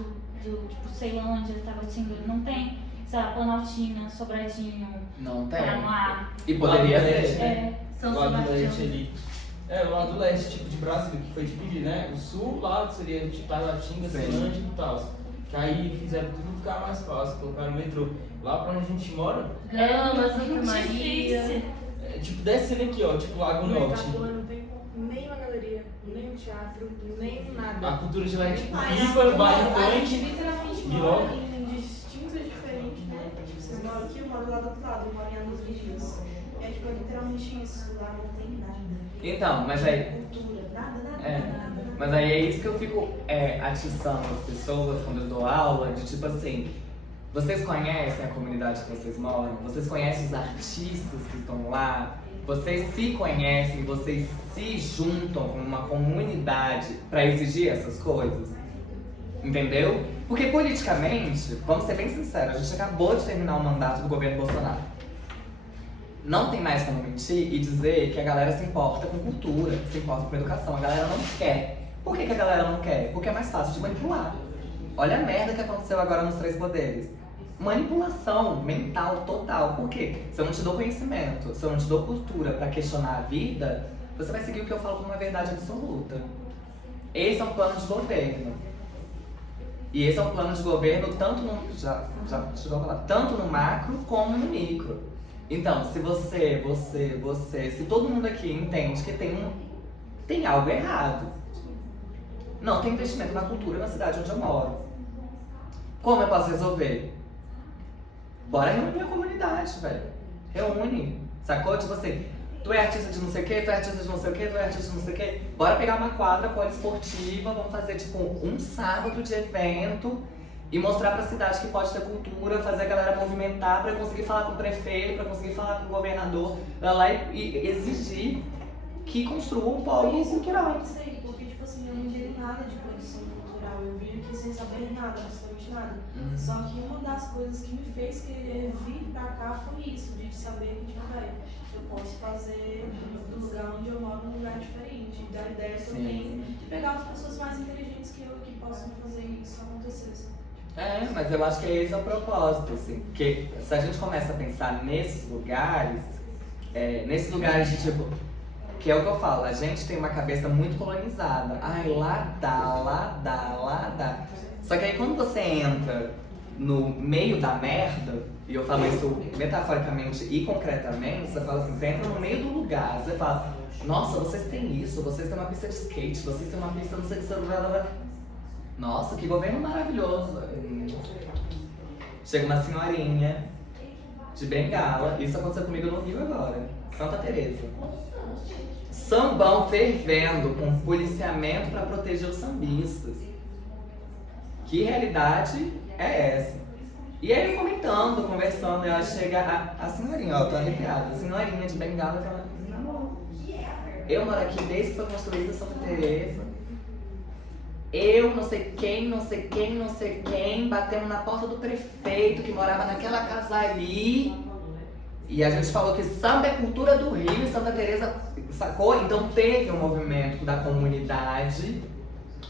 tipo, Ceilândia, Tabatinga, não tem, sei lá, Planaltina, Sobradinho, Não tem. Paranoá. E poderia ter. São Lá do Sebastião. leste ali. Lá do leste, tipo de Brasília, que foi dividido, né? O sul lá seria tipo Tabatinga, Ceilândia e tal. Que aí fizeram tudo ficar mais fácil, colocaram o metrô. Lá pra onde a gente mora, Gama, Santa Maria. tipo descendo aqui, ó, tipo Lago Norte. Não tem nem uma galeria, nem um teatro, nem nada. A cultura de lá é tipo Mas pipa, baile a gente funk, literalmente biroca. mora em distintos diferentes, né? Tipo, vocês moram aqui, eu moro lá do outro lado, eu moro em Águas Vigias. É tipo, literalmente isso, lá não tem nada. Então, mas aí. Cultura, nada. Mas aí é isso que eu fico atiçando as pessoas quando eu dou aula, de tipo assim, vocês conhecem a comunidade que vocês moram? Vocês conhecem os artistas que estão lá? Vocês se conhecem, vocês se juntam com uma comunidade para exigir essas coisas? Entendeu? Porque politicamente, vamos ser bem sinceros, a gente acabou de terminar o mandato do governo Bolsonaro. Não tem mais como mentir e dizer que a galera se importa com cultura, se importa com educação. A galera não quer. Por que a galera não quer? Porque é mais fácil de manipular. Olha a merda que aconteceu agora nos 3 poderes. Manipulação mental total. Por quê? Se eu não te dou conhecimento, se eu não te dou cultura pra questionar a vida, você vai seguir o que eu falo como uma verdade absoluta. Esse é um plano de governo. E esse é um plano de governo tanto no, já chegou a falar, tanto no macro como no micro. Então, se se todo mundo aqui entende que tem algo errado, não tem investimento na cultura na cidade onde eu moro, como eu posso resolver? Bora reunir a comunidade, velho. Reúne, sacou? Tipo assim, tu é artista de não sei o que, tu é artista de não sei o que, tu é artista de não sei o que. Bora pegar uma quadra poliesportiva, vamos fazer tipo um sábado de evento e mostrar pra cidade que pode ter cultura, fazer a galera movimentar pra conseguir falar com o prefeito, pra conseguir falar com o governador, lá e exigir que construa um polo cultural. Isso aí, porque tipo assim, eu não entendo nada de produção cultural, eu vim aqui sem saber nada, absolutamente nada. Só que uma das coisas que me fez querer vir pra cá foi isso, de saber que tipo, eu posso fazer do lugar onde eu moro um lugar diferente, da ideia também de pegar as pessoas mais inteligentes que eu que possam fazer isso acontecer. Mas eu acho que esse é o propósito, assim, porque se a gente começa a pensar nesses lugares de tipo, que é o que eu falo, a gente tem uma cabeça muito colonizada. Ai, lá dá. Só que aí quando você entra no meio da merda, e eu falo isso metaforicamente e concretamente, você fala assim, você entra no meio do lugar, você fala, nossa, vocês têm isso, vocês têm uma pista de skate, vocês têm uma pista não sei o que, nossa, que governo maravilhoso. Chega uma senhorinha de bengala, isso aconteceu comigo no Rio agora, Santa Teresa. Sambão fervendo, com policiamento para proteger os sambistas. Que realidade é essa? E aí eu comentando, conversando, ela chega, a senhorinha, ó, tô arrepiada, a senhorinha de bengala, fala, não, eu moro aqui desde que foi construída Santa Teresa. Eu, não sei quem, batemos na porta do prefeito que morava naquela casa ali. E a gente falou que samba é cultura do Rio e Santa Teresa, sacou? Então teve um movimento da comunidade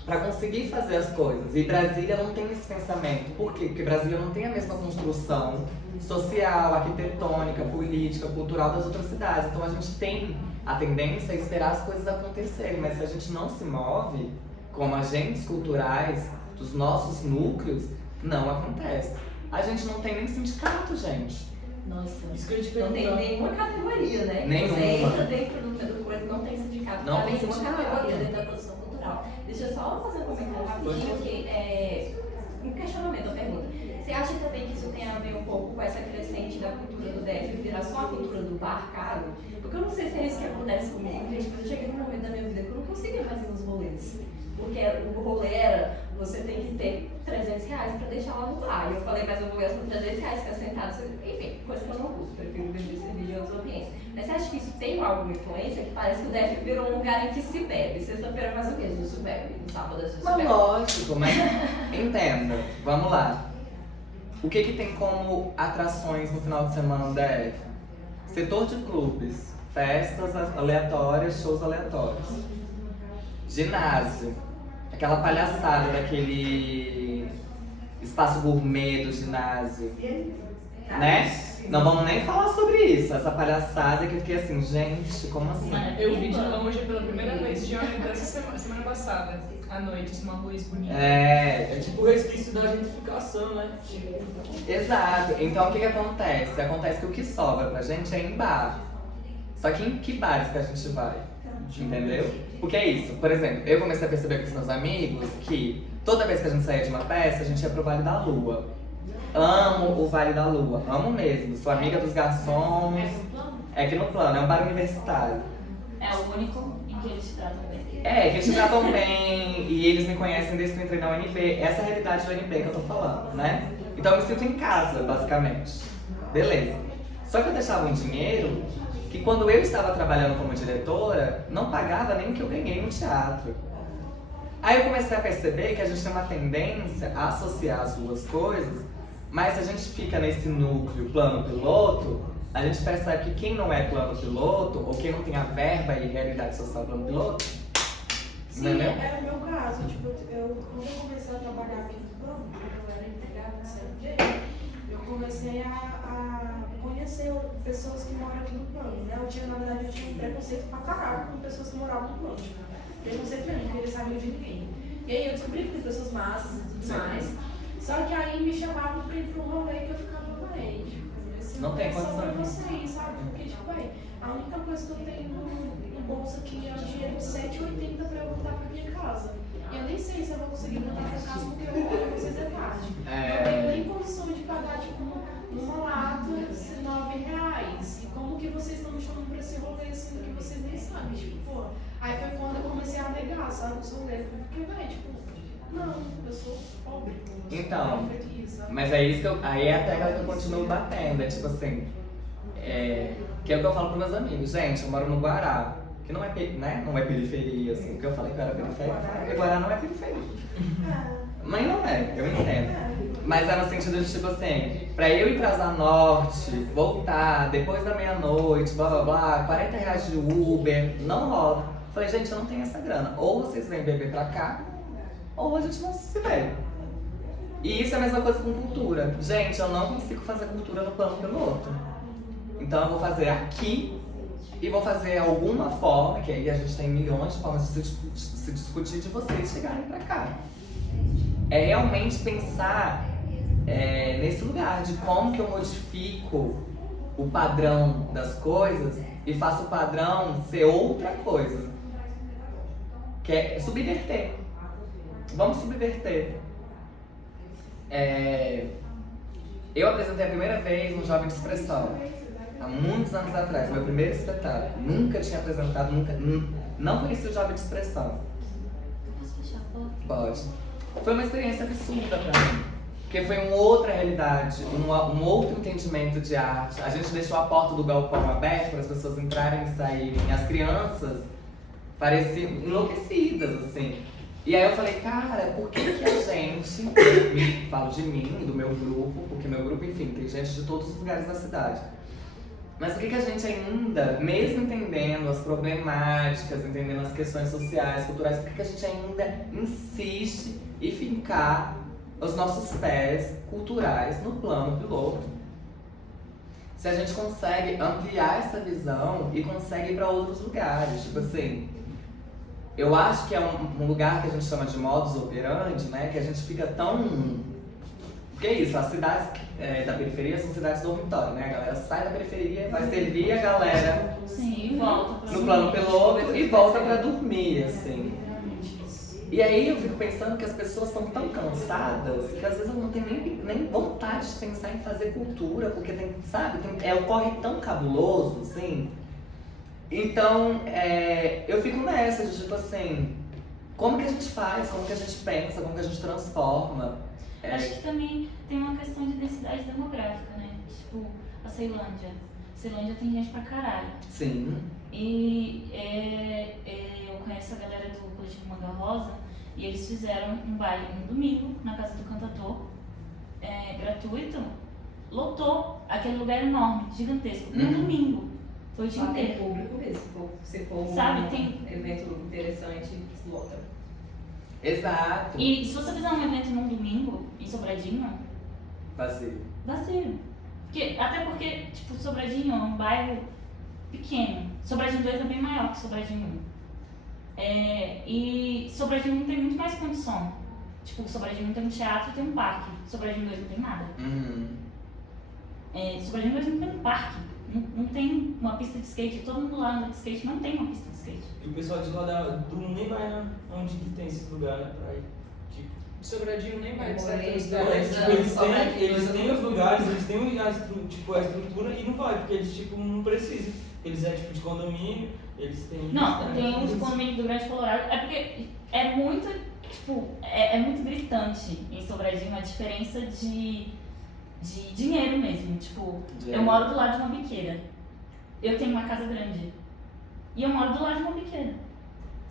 para conseguir fazer as coisas. E Brasília não tem esse pensamento. Por quê? Porque Brasília não tem a mesma construção social, arquitetônica, política, cultural das outras cidades. Então a gente tem a tendência a esperar as coisas acontecerem. Mas se a gente não se move como agentes culturais dos nossos núcleos, não acontece. A gente não tem nem sindicato, gente. Nossa, Isso que eu ia te não tem perguntar. nenhuma categoria, né? Nenhuma. Você entra dentro do coisa, não tem sindicato, Não não tem tem nenhuma sindicato. categoria dentro da produção cultural. Deixa eu só fazer um comentário rapidinho, que um questionamento, uma pergunta. Você acha também que isso tem a ver um pouco com essa crescente da cultura do DF virar só a cultura do bar caro? Porque eu não sei se é isso que acontece comigo, gente, mas eu cheguei num momento da minha vida que eu não conseguia mais ir nos rolês. Porque o rolê era, você tem que ter 300 reais pra deixar lá no bar. E eu falei, mas eu vou gastar 300 reais ficar sentado, enfim, coisa que eu não curto, prefiro beber cerveja em outros ambientes. Mas você acha que isso tem alguma influência? Que parece que o DF virou um lugar em que se bebe. Sexta-feira faz o quê? Não se bebe. No sábado a gente se Mas bebe. lógico, mas entenda, vamos lá. O que tem como atrações no final de semana no DF? Setor de clubes, festas aleatórias, shows aleatórios. Ginásio, aquela palhaçada daquele espaço gourmet do ginásio, né? Não vamos nem falar sobre isso, essa palhaçada que eu fiquei assim, gente, como assim? Eu vi de longe pela primeira vez de ônibus essa semana passada, à noite, uma luz bonita. É tipo o resquício da gentrificação, né? Exato. Então o que acontece? Acontece que o que sobra pra gente é em bar. Só que em que bares que a gente vai? Entendeu? Porque é isso. Por exemplo, eu comecei a perceber com os meus amigos que toda vez que a gente saía de uma peça, a gente ia pro Vale da Lua. Amo o Vale da Lua, amo mesmo. Sou amiga dos garçons. É aqui no plano, é um bar universitário. É o único em que eles te tratam bem. É, que eles tratam bem e eles me conhecem desde que eu entrei na UNB. Essa é a realidade da UNB que eu tô falando, né? Então eu me sinto em casa, basicamente. Beleza. Só que eu deixava um dinheiro que quando eu estava trabalhando como diretora, não pagava nem o que eu ganhei no teatro. Aí eu comecei a perceber que a gente tem uma tendência a associar as duas coisas, mas se a gente fica nesse núcleo plano piloto, a gente percebe que quem não é plano piloto, ou quem não tem a verba e realidade social plano piloto, Sim, entendeu? é o meu caso. Tipo, quando eu comecei a trabalhar aqui no banco, quando eu era empregada na CLT, eu comecei a conhecer pessoas que moram aqui no plano, né? Na verdade, eu tinha um preconceito pra caralho com pessoas que moravam no plano. Preconceito mesmo, porque eles sabiam de ninguém. E aí eu descobri que tem pessoas massas e tudo mais. Só que aí me chamavam pra ir pro rolê que eu ficava, véi, tipo, Não tem só pra condição. vocês, sabe? Porque, tipo, véi, a única coisa que eu tenho no bolso aqui é o dinheiro de R$7,80 pra eu voltar pra minha casa. E eu nem sei se eu vou conseguir voltar pra casa porque eu vou com vocês à tarde. Não tenho nem condições de pagar, tipo, uma lata de R$9. E como que vocês estão me chamando pra esse rolê sendo que vocês nem sabem? Tipo, pô. Aí foi quando eu comecei a negar, sabe? Os rolês. Porque, véi, tipo, não, eu sou pobre. Então, mas é isso que aí é a tecla que eu continuo batendo, é tipo assim, que é o que eu falo pros meus amigos, gente, eu moro no Guará, que não é, né, não é periferia, assim, porque eu falei que eu era periferia, porque Guará não é periferia. Mas não é, eu entendo. Mas é no sentido de tipo assim, pra eu ir pra Asa Norte, voltar, depois da meia-noite, blá blá blá, R$40 de Uber, não rola. Falei, gente, eu não tenho essa grana, ou vocês vêm beber pra cá, ou a gente não se vê. E isso é a mesma coisa com cultura. Gente, eu não consigo fazer cultura no plano piloto. Então eu vou fazer aqui e vou fazer alguma forma, que aí a gente tem milhões de formas de se discutir, de vocês chegarem pra cá. É realmente pensar nesse lugar de como que eu modifico o padrão das coisas e faço o padrão ser outra coisa. Que é subverter. Vamos subverter. Eu apresentei a primeira vez no Jovem de Expressão, há muitos anos atrás, meu primeiro espetáculo. Nunca tinha apresentado, não conheci o Jovem de Expressão. Posso fechar a porta? Pode. Foi uma experiência absurda pra mim, porque foi uma outra realidade, um outro entendimento de arte. A gente deixou a porta do galpão aberta para as pessoas entrarem e saírem. As crianças pareciam enlouquecidas, assim. E aí eu falei, cara, por que a gente, falo de mim, do meu grupo, porque meu grupo, enfim, tem gente de todos os lugares da cidade. Mas por que a gente ainda, mesmo entendendo as problemáticas, entendendo as questões sociais, culturais, por que a gente ainda insiste em fincar os nossos pés culturais no plano piloto? Se a gente consegue ampliar essa visão e consegue ir para outros lugares, tipo assim, eu acho que é um lugar que a gente chama de modus operandi, né? Que a gente fica tão Porque é isso, as cidades da periferia são cidades dormitório, né? A galera sai da periferia, vai servir a galera Sim, e volta pra no plano piloto e volta pra dormir, assim. E aí eu fico pensando que as pessoas estão tão cansadas que às vezes elas não tem nem vontade de pensar em fazer cultura, porque tem, sabe, ocorre tão cabuloso, assim. Então, eu fico nessa, de tipo assim, como que a gente faz, como que a gente pensa, como que a gente transforma. Acho que também tem uma questão de densidade demográfica, né? Tipo, a Ceilândia. Ceilândia tem gente pra caralho. Sim. E eu conheço a galera do Coletivo Manga Rosa e eles fizeram um baile no domingo na casa do cantador, gratuito. Lotou aquele lugar enorme, gigantesco, no domingo. Foi o dia Só tem inteiro. público mesmo. Se for Sabe, um tem- evento interessante, lota. Exato. E se você fizer um evento num domingo em Sobradinho, Vazio. vazio. Até porque, tipo, Sobradinho é um bairro pequeno. Sobradinho 2 é bem maior que Sobradinho 1. E Sobradinho 1 tem muito mais condição. Tipo, Sobradinho 1 tem um teatro e tem um parque. Sobradinho 2 não tem nada. Sobradinho 2 não tem um parque. Não tem uma pista de skate. Todo mundo lá anda de skate, não tem uma pista de skate. E o pessoal de lá do nem vai onde que tem esse lugar, né? Pra ir. Tipo, Sobradinho nem vai. eles têm os lugares, eles têm a estrutura e não vai, porque eles tipo não precisam. Eles tipo de condomínio, eles têm. Não, tem uns condomínios do Grande Colorado. É porque é muito, tipo, é muito gritante em Sobradinho a diferença de dinheiro mesmo. Tipo, eu moro do lado de uma biqueira. Eu tenho uma casa grande. E eu moro do lado de uma biqueira.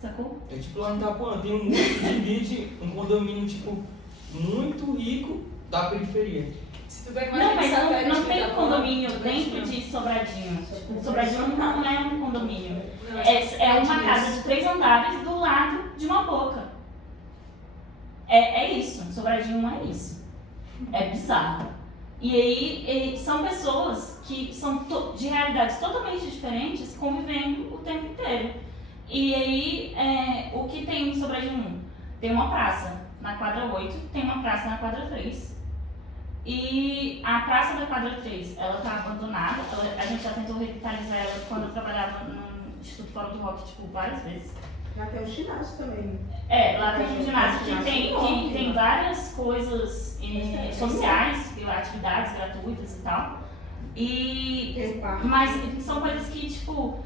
Sacou? É tipo lá no Itapuã, tem um muro que divide um condomínio tipo muito rico da periferia. Se tu vai Não, mas não satélite tem da condomínio Pan, dentro de Sobradinho. Tipo, Sobradinho não é um condomínio. Não, É uma casa de 3 andares do lado de uma boca. É isso. Sobradinho não é isso. É bizarro. E aí são pessoas que são de realidades totalmente diferentes convivendo o tempo inteiro. E aí o que tem em Sobradinho 1? Tem uma praça na quadra 8, tem uma praça na quadra 3. E a praça da quadra 3, ela tá abandonada. A gente já tentou revitalizar ela quando eu trabalhava no Instituto Fora do Rock, tipo, várias vezes. Já tem o ginásio também. Lá tem um ginásio que tem várias coisas sociais, atividades gratuitas e tal. Mas são coisas que, tipo,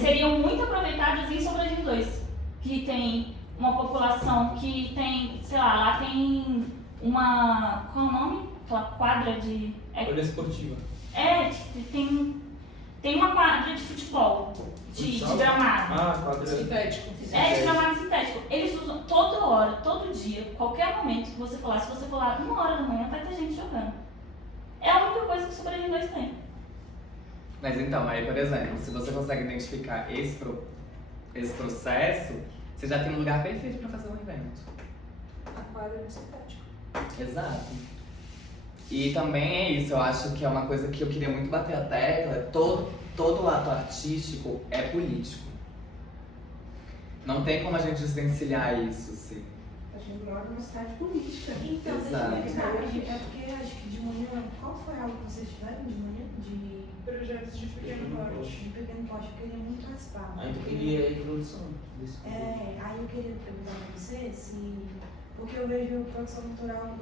seriam muito aproveitadas em Sobradinho 2. Que tem uma população que tem, sei lá tem uma. Qual é o nome? Aquela quadra de. Olha esportiva. Tem uma quadra de futebol, de gramado. Quadra sintético. De gramado sintético. Eles usam toda hora, todo dia, qualquer momento que você for lá. Se você for lá 1h da manhã, vai ter gente jogando. É a única coisa que o Sobradinho 2 tem. Mas então, aí por exemplo, se você consegue identificar esse processo, você já tem um lugar perfeito para fazer um evento. A quadra de sintético. Exato. E também é isso, eu acho que é uma coisa que eu queria muito bater a tecla, todo ato artístico é político. Não tem como a gente desvencilhar isso, assim. A gente mora numa cidade política. Então, Exato. deixa eu perguntar, é porque acho que de manhã, qual foi a aula que vocês tiveram de manhã? De Projetos de pequeno porte. de pequeno porte, eu queria muito participar. Aí tu queria a introdução desse Aí eu queria perguntar pra você se. Porque eu vejo produção cultural,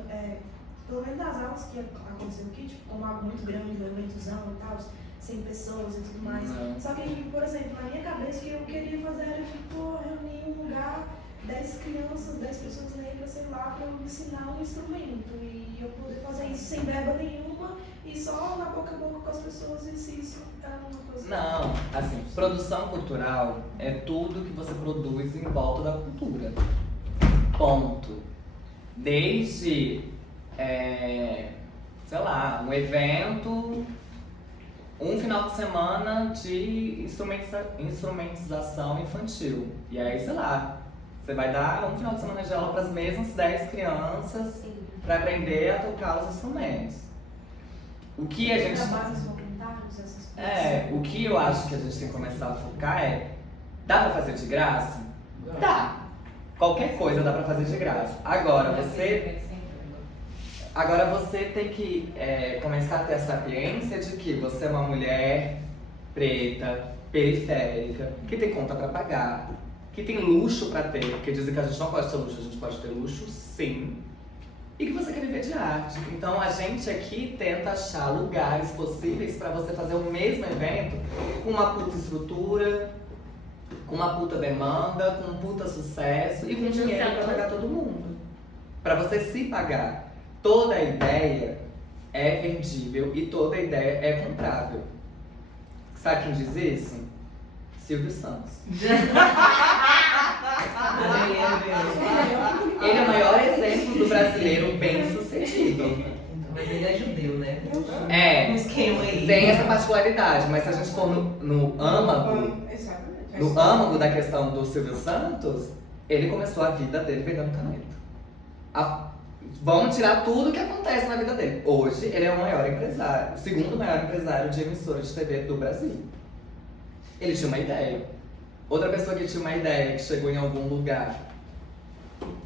pelo menos das aulas que aconteceu aqui, tipo, como algo muito grande, um eventozão e tal, 100 pessoas e tudo mais. Só que, por exemplo, na minha cabeça, o que eu queria fazer era, tipo, reunir um lugar, 10 crianças, 10 pessoas negras, sei lá, pra eu ensinar um instrumento. E eu poder fazer isso sem verba nenhuma e só na boca a boca com as pessoas e se isso é uma coisa. Não, assim, produção cultural é tudo que você produz em volta da cultura. Ponto. Desde, sei lá, um evento, um final de semana de instrumentização infantil. E aí, sei lá, você vai dar um final de semana de aula para as mesmas 10 crianças para aprender a tocar os instrumentos. O que a gente... Trabalhos voluntários, essas coisas. O que eu acho que a gente tem que começar a focar dá pra fazer de graça? Dá. Qualquer coisa dá pra fazer de graça. Agora, você... Agora você tem que começar a ter a sapiência de que você é uma mulher preta, periférica, que tem conta pra pagar, que tem luxo pra ter, porque dizem que a gente não pode ter luxo, a gente pode ter luxo sim, e que você quer viver de arte. Então a gente aqui tenta achar lugares possíveis pra você fazer o mesmo evento com uma puta estrutura, com uma puta demanda, com um puta sucesso e com dinheiro pra pagar todo mundo. Pra você se pagar. Toda a ideia é vendível e toda a ideia é comprável. Sabe quem diz isso? Silvio Santos. Ele é o maior exemplo do brasileiro bem sucedido. Mas ele é judeu, né? É, Um esquema aí. tem essa particularidade, mas se a gente for no âmago da questão do Silvio Santos, ele começou a vida dele vendendo caneta. Vamos tirar tudo que acontece na vida dele. Hoje ele é o maior empresário, o segundo maior empresário de emissora de TV do Brasil. Ele tinha uma ideia. Outra pessoa que tinha uma ideia, que chegou em algum lugar.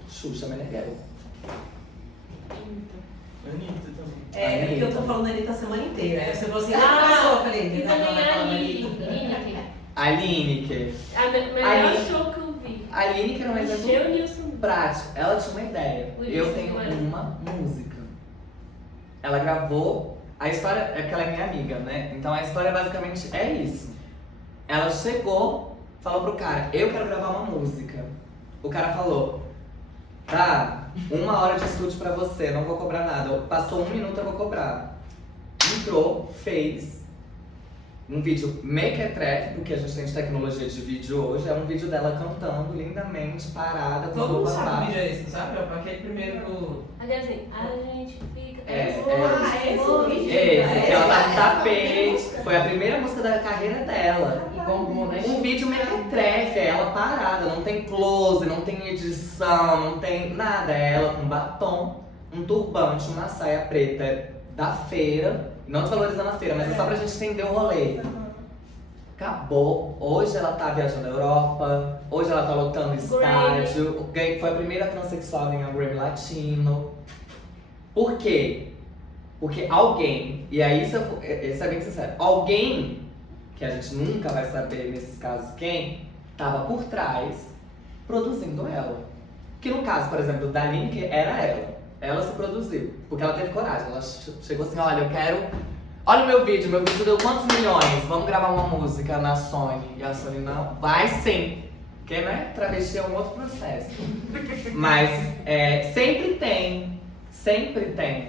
Xuxa Meneghel. Anitta também. É, porque eu tô falando da Anitta a semana inteira. Aí você falou assim, Ah, eu falei, e também a Lineker. A Lineker. A melhor show que eu vi. A Lineker era um exemplo Eu e o Nilson. prático. Ela tinha uma ideia. Por Eu isso, tenho ué. uma música. Ela gravou. A história é que ela é minha amiga, né? Então a história basicamente é isso. Ela chegou, falou pro cara, eu quero gravar uma música. O cara falou, tá, 1 hora de estúdio pra você, não vou cobrar nada. Passou 1 minuto, eu vou cobrar. Entrou, fez um vídeo mequetrefe, porque a gente tem de tecnologia de vídeo hoje. É um vídeo dela cantando lindamente, parada, com todo mundo roupa sabe que baixa. vídeo é esse, sabe? É aquele primeiro do... Agora assim, a gente fica. Esse, que ela tá no tapete. Foi a primeira música da carreira dela. E bombom, né? Um vídeo mequetrefe, é ela parada, não tem close, não tem edição, não tem nada. É ela com batom, um turbante, uma saia preta da feira, não desvalorizando a feira, mas é só pra gente entender o rolê. Acabou. Hoje ela tá viajando na Europa, hoje ela tá lotando estádio, foi a primeira transexual em um Grammy Latino. Por quê? Porque alguém, e aí isso é bem sincero, alguém, que a gente nunca vai saber nesses casos quem, tava por trás produzindo ela. Que no caso, por exemplo, da Lineker era ela. Ela se produziu, porque ela teve coragem. Ela chegou assim, olha, eu quero... Olha o meu vídeo deu quantos milhões? Vamos gravar uma música na Sony. E a Sony, não, vai sim. Porque, né, travesti é um outro processo. Mas sempre tem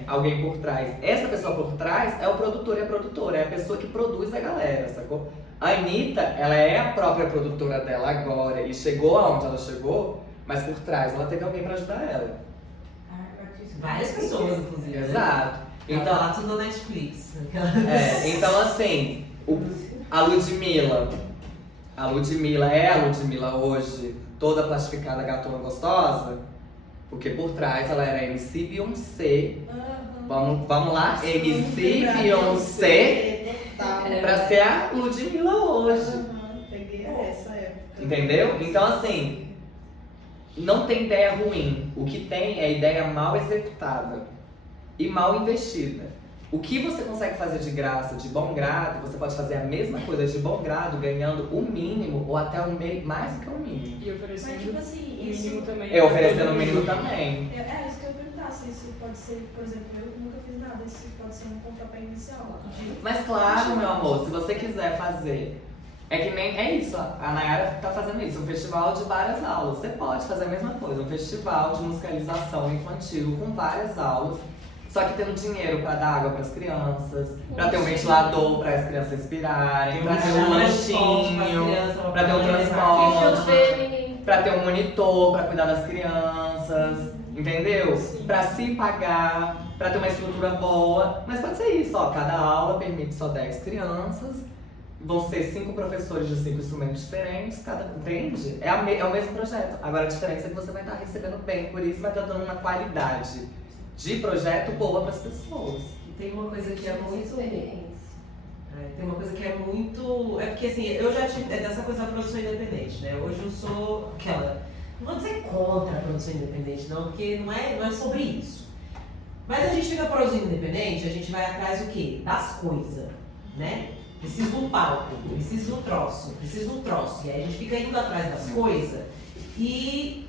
alguém por trás. Essa pessoa por trás é o produtor e a produtora, é a pessoa que produz a galera, sacou? A Anitta, ela é a própria produtora dela agora e chegou aonde ela chegou, mas por trás ela teve alguém pra ajudar ela. Várias pessoas, inclusive. Exato. Então, lá tudo na Netflix. Então assim, a Ludmilla é a Ludmilla hoje, toda plastificada, gatona, gostosa, porque por trás ela era MC Beyoncé. Vamos lá, MC Beyoncé pra ser a Ludmilla hoje. Peguei essa época. Entendeu? Então assim, não tem ideia ruim. O que tem é ideia mal executada e mal investida. O que você consegue fazer de graça, de bom grado, você pode fazer a mesma coisa de bom grado, ganhando o mínimo ou até o meio, mais do que o mínimo. E oferecendo Mas, tipo assim, o mínimo isso... também. Eu oferecendo o mínimo também. É isso que eu ia perguntar, se isso pode ser, por exemplo, eu nunca fiz nada, isso pode ser um pontapé inicial. Mas claro, meu amor, se você quiser fazer, é que nem é isso, a Nayara tá fazendo isso, um festival de várias aulas. Você pode fazer a mesma coisa, um festival de musicalização infantil com várias aulas, só que tendo dinheiro pra dar água pras crianças, pra ter um ventilador para as crianças inspirarem, pra ter um lanchinho, pra ter um transporte, pra ter um monitor pra cuidar das crianças, entendeu? Pra se pagar, pra ter uma estrutura boa. Mas pode ser isso, ó, cada aula permite só 10 crianças, vão ser 5 professores de 5 instrumentos diferentes, entende? É o mesmo projeto. Agora a diferença é que você vai estar recebendo bem, por isso vai estar dando uma qualidade de projeto boa para as pessoas. E tem uma coisa que é muito... tem uma coisa que é muito... É porque assim, eu já tive dessa coisa da produção independente, né? Hoje eu sou aquela... Não vou dizer contra a produção independente, não, porque não é sobre isso. Mas a gente fica produzindo independente, a gente vai atrás do quê? Das coisas, né? Preciso de um palco, preciso de um troço. E aí a gente fica indo atrás das coisas e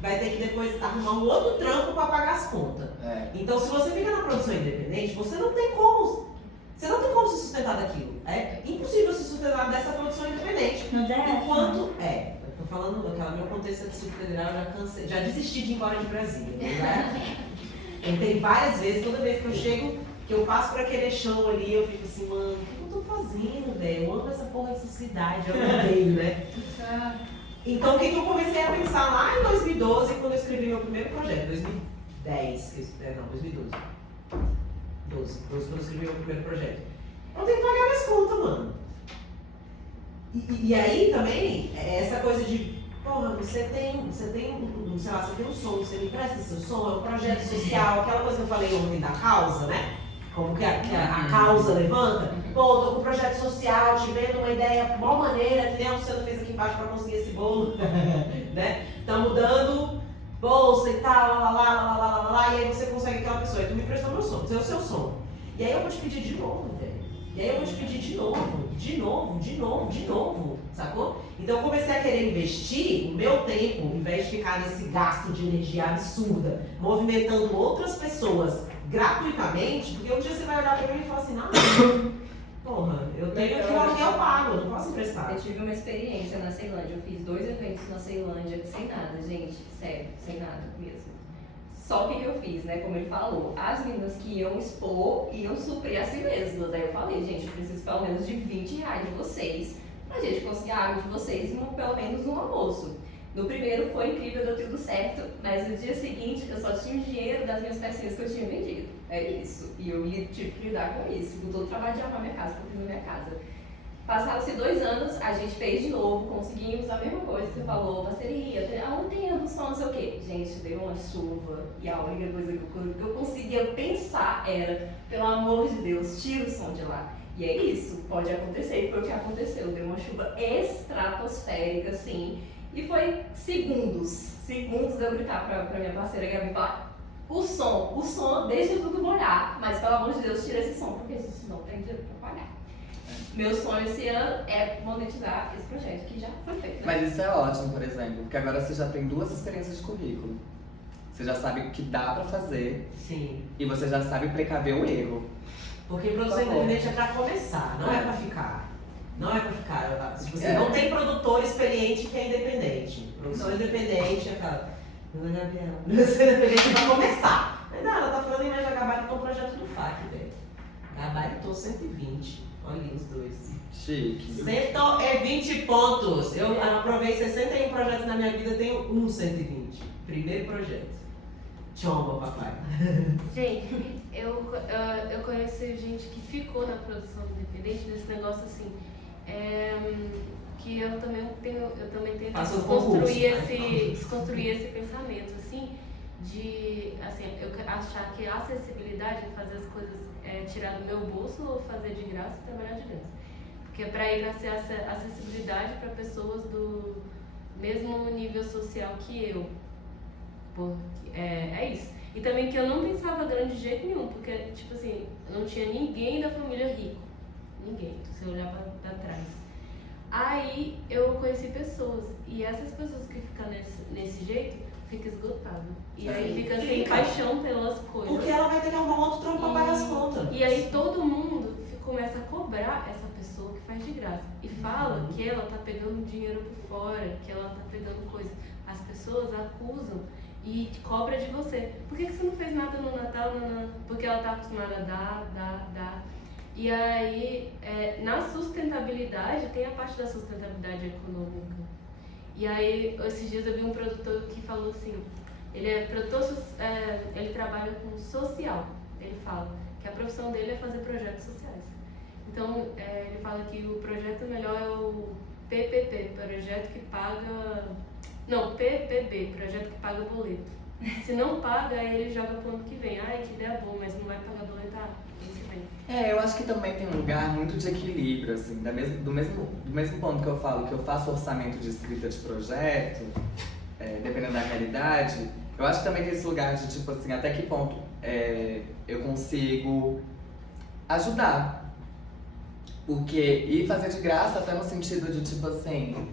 vai ter que depois arrumar um outro trampo para pagar as contas. Então, se você fica na produção independente, você não tem como se sustentar daquilo. É impossível se sustentar dessa produção independente. Enquanto eu tô falando daquela meu contexto de Distrito Federal, já desisti de ir embora de Brasília, né? Tentei várias vezes, toda vez que eu chego, que eu passo por aquele chão ali, eu fico assim, mano, o que eu tô fazendo, velho? Eu amo essa porra dessa cidade, eu odeio, né? Então, o que eu comecei a pensar lá em 2012, quando eu escrevi meu primeiro projeto, 2012. 12, quando eu escrevi meu primeiro projeto. Eu tenho que pagar minhas contas, mano. E aí também, essa coisa de, porra, você tem um som, você me presta seu som, é um projeto social, aquela coisa que eu falei ontem da causa, né? Como que a causa levanta. Pô, tô com um projeto social, te vendo uma ideia de boa maneira, que nem a Luciana fez aqui embaixo pra conseguir esse bolo, né? Estamos dando bolsa e tal, lá, e aí você consegue aquela pessoa, e tu me prestou meu som, o seu som. E aí eu vou te pedir de novo, velho. E aí eu vou te pedir de novo, sacou? Então eu comecei a querer investir o meu tempo, em vez de ficar nesse gasto de energia absurda, movimentando outras pessoas gratuitamente, porque um dia você vai olhar pra mim e falar assim, não, porra, eu tenho aquilo aqui, eu pago, eu não posso emprestar. Eu tive uma experiência na Ceilândia, eu fiz 2 eventos na Ceilândia sem nada, gente, sério, sem nada mesmo. Só que eu fiz, né, como ele falou, as meninas que iam expor, iam suprir a si mesmas. Aí eu falei, gente, eu preciso pelo menos de R$20 de vocês, pra gente conseguir a água de vocês pelo menos no almoço. No primeiro foi incrível, deu tudo certo, mas no dia seguinte eu só tinha o dinheiro das minhas pecinhas que eu tinha vendido. É isso. E eu tive que lidar com isso, com todo o trabalho de arrumar minha casa, que eu fiz na minha casa. Passaram-se 2 anos, a gente fez de novo, conseguimos a mesma coisa que você falou, parceria, ontem eu som, não sei o quê. Gente, deu uma chuva e a única coisa que eu conseguia pensar era, pelo amor de Deus, tira o som de lá. E é isso, pode acontecer, e foi o que aconteceu. Deu uma chuva estratosférica, assim, e foi segundos de eu gritar pra minha parceira Gabi falar, o som, deixa tudo molhar, mas pelo amor de Deus, tira esse som, porque senão tem dinheiro pra pagar. Meu sonho esse ano é monetizar esse projeto, que já foi feito, né? Mas isso é ótimo, por exemplo, porque agora você já tem 2 experiências de currículo. Você já sabe o que dá pra fazer. Sim. E você já sabe precaver o erro. Porque produção independente é pra começar, não é pra ficar. Não é pra ficar. Você não tem produtor experiente que é independente. Produção independente é aquela. Gabriela. Produção independente é pra começar. Mas não, ela tá falando em vez de gabaritou o projeto do FAC, velho. Gabaritou 120. Olha os 2. Chique. 120 pontos. Eu aprovei 61 projetos na minha vida, tenho um 120. Primeiro projeto. Tchomba, papai. Gente, eu conheci gente que ficou na produção independente nesse negócio assim, que eu também tento desconstruir esse pensamento, assim, de assim, eu achar que a acessibilidade é fazer as coisas tirar do meu bolso ou fazer de graça e trabalhar de graça. Porque é para ir para ser acessibilidade para pessoas do mesmo nível social que eu. É isso. E também que eu não pensava grande de jeito nenhum, porque, tipo assim, não tinha ninguém da família rico. Ninguém, se eu olhar pra trás. Aí eu conheci pessoas, e essas pessoas que ficam nesse jeito, fica esgotado. E aí fica sem paixão pelas coisas. Porque ela vai ter que arrumar outro trampo pra pagar as contas. E aí todo mundo começa a cobrar essa pessoa que faz de graça. E fala que ela tá pegando dinheiro por fora, que ela tá pegando coisas. As pessoas acusam e cobra de você. Por que você não fez nada no Natal? Porque ela tá acostumada a dar. E aí, na sustentabilidade, tem a parte da sustentabilidade econômica. E aí, esses dias eu vi um produtor que falou assim, ele é produtor, ele trabalha com social. Ele fala que a profissão dele é fazer projetos sociais. Então, ele fala que o projeto melhor é o PPP, projeto que paga... Não, PPB, projeto que paga boleto. Se não paga, aí ele joga pro ano que vem. Ai, que ideia boa, mas não vai pagar boleto, esse vem. Eu acho que também tem um lugar muito de equilíbrio, assim, do mesmo ponto que eu falo que eu faço orçamento de escrita de projeto, dependendo da realidade, eu acho que também tem esse lugar de, tipo assim, até que ponto eu consigo ajudar. E fazer de graça até no sentido de, tipo assim,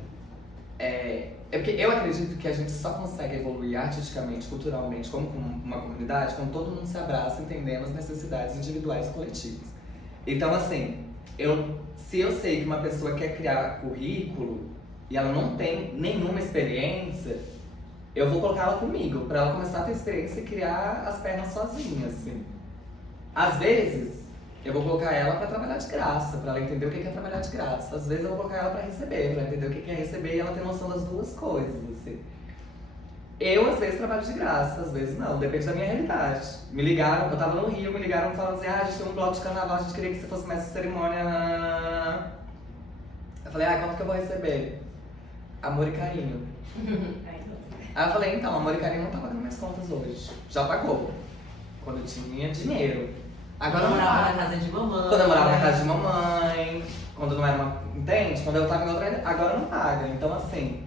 porque eu acredito que a gente só consegue evoluir artisticamente, culturalmente, como uma comunidade, quando todo mundo se abraça entendendo as necessidades individuais e coletivas. Então, assim, se eu sei que uma pessoa quer criar currículo e ela não tem nenhuma experiência, eu vou colocar ela comigo, pra ela começar a ter experiência e criar as pernas sozinha, assim. Às vezes, eu vou colocar ela pra trabalhar de graça, pra ela entender o que é trabalhar de graça. Às vezes eu vou colocar ela pra receber, pra ela entender o que é receber e ela ter noção das duas coisas, assim. Eu, às vezes, trabalho de graça, às vezes não, depende da minha realidade. Me ligaram, eu tava no Rio, me ligaram falando assim, a gente tem um bloco de carnaval, a gente queria que você fosse mestre de cerimônia. Eu falei, quanto que eu vou receber? Amor e carinho. Aí eu falei, então, amor e carinho não tá pagando minhas contas hoje. Já pagou. Quando eu tinha dinheiro. Agora eu não morava paga. na casa de mamãe. Quando eu morava na casa de mamãe, quando não era uma. Entende? Quando eu tava em outra. Agora não paga. Então, assim,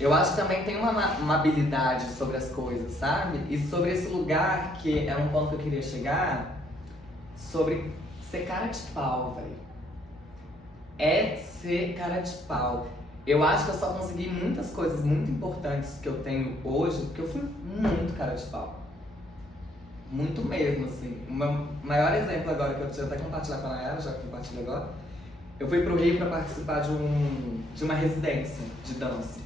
eu acho que também tem uma habilidade sobre as coisas, sabe? E sobre esse lugar, que é um ponto que eu queria chegar, sobre ser cara de pau, velho. É ser cara de pau. Eu acho que eu só consegui muitas coisas muito importantes que eu tenho hoje, porque eu fui muito cara de pau. Muito mesmo, assim. O meu maior exemplo agora, que eu tinha até compartilhar com a Nayara, já que compartilho agora, eu fui pro Rio para participar de uma residência de dança.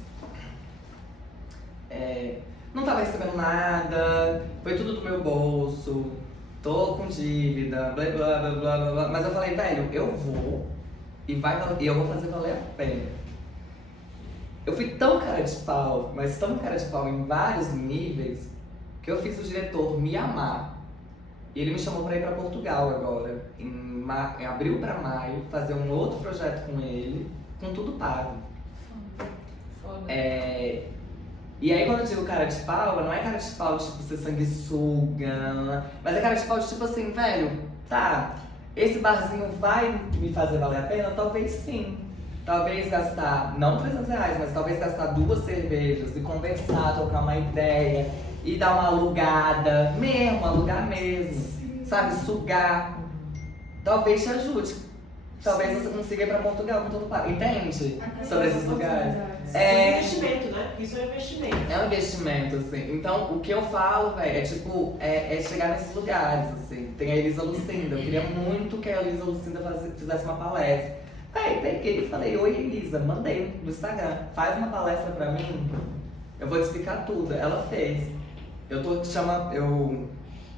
Não tava recebendo nada, foi tudo do meu bolso, tô com dívida, blá blá blá blá blá blá. Mas eu falei, velho, eu vou e eu vou fazer valer a pena. Eu fui tão cara de pau, mas tão cara de pau em vários níveis, que eu fiz o diretor me amar. E ele me chamou para ir para Portugal agora, em abril para maio, fazer um outro projeto com ele, com tudo pago. Foda. E aí quando eu digo cara de pau, não é cara de pau de tipo ser sanguessuga, mas é cara de pau de tipo assim, velho, tá, esse barzinho vai me fazer valer a pena? Talvez sim. Talvez gastar, não R$300, mas talvez gastar 2 cervejas e conversar, trocar uma ideia e dar uma alugada, alugar mesmo, sabe? Sugar. Talvez te ajude. Talvez você consiga ir pra Portugal com tudo pago. Entende? Sobre esses lugares. É investimento, né? Isso é investimento. É um investimento, assim. Então, o que eu falo, velho, é tipo, é chegar nesses lugares, assim. Tem a Elisa Lucinda. Eu queria muito que a Elisa Lucinda fizesse uma palestra. Aí peguei e falei, oi Elisa, mandei no Instagram, faz uma palestra pra mim, eu vou te explicar tudo. Ela fez. Eu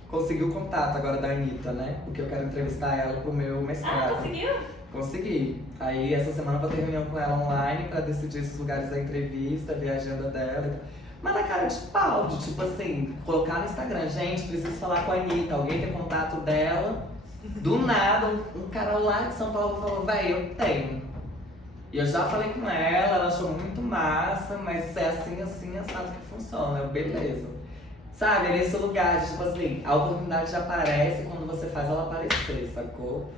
consegui o contato agora da Anitta, né? Porque eu quero entrevistar ela pro meu mestrado. Conseguiu? Consegui. Aí essa semana eu vou ter reunião com ela online pra decidir esses lugares da entrevista, ver a agenda dela. Mas na cara de pau, de tipo assim, colocar no Instagram, gente, preciso falar com a Anitta, alguém tem contato dela. Do nada, um cara lá de São Paulo falou, véi, eu tenho. E eu já falei com ela achou muito massa, mas é assim, assado que funciona. Eu, beleza. Sabe, é nesse lugar, tipo assim, a oportunidade aparece quando você faz ela aparecer, sacou?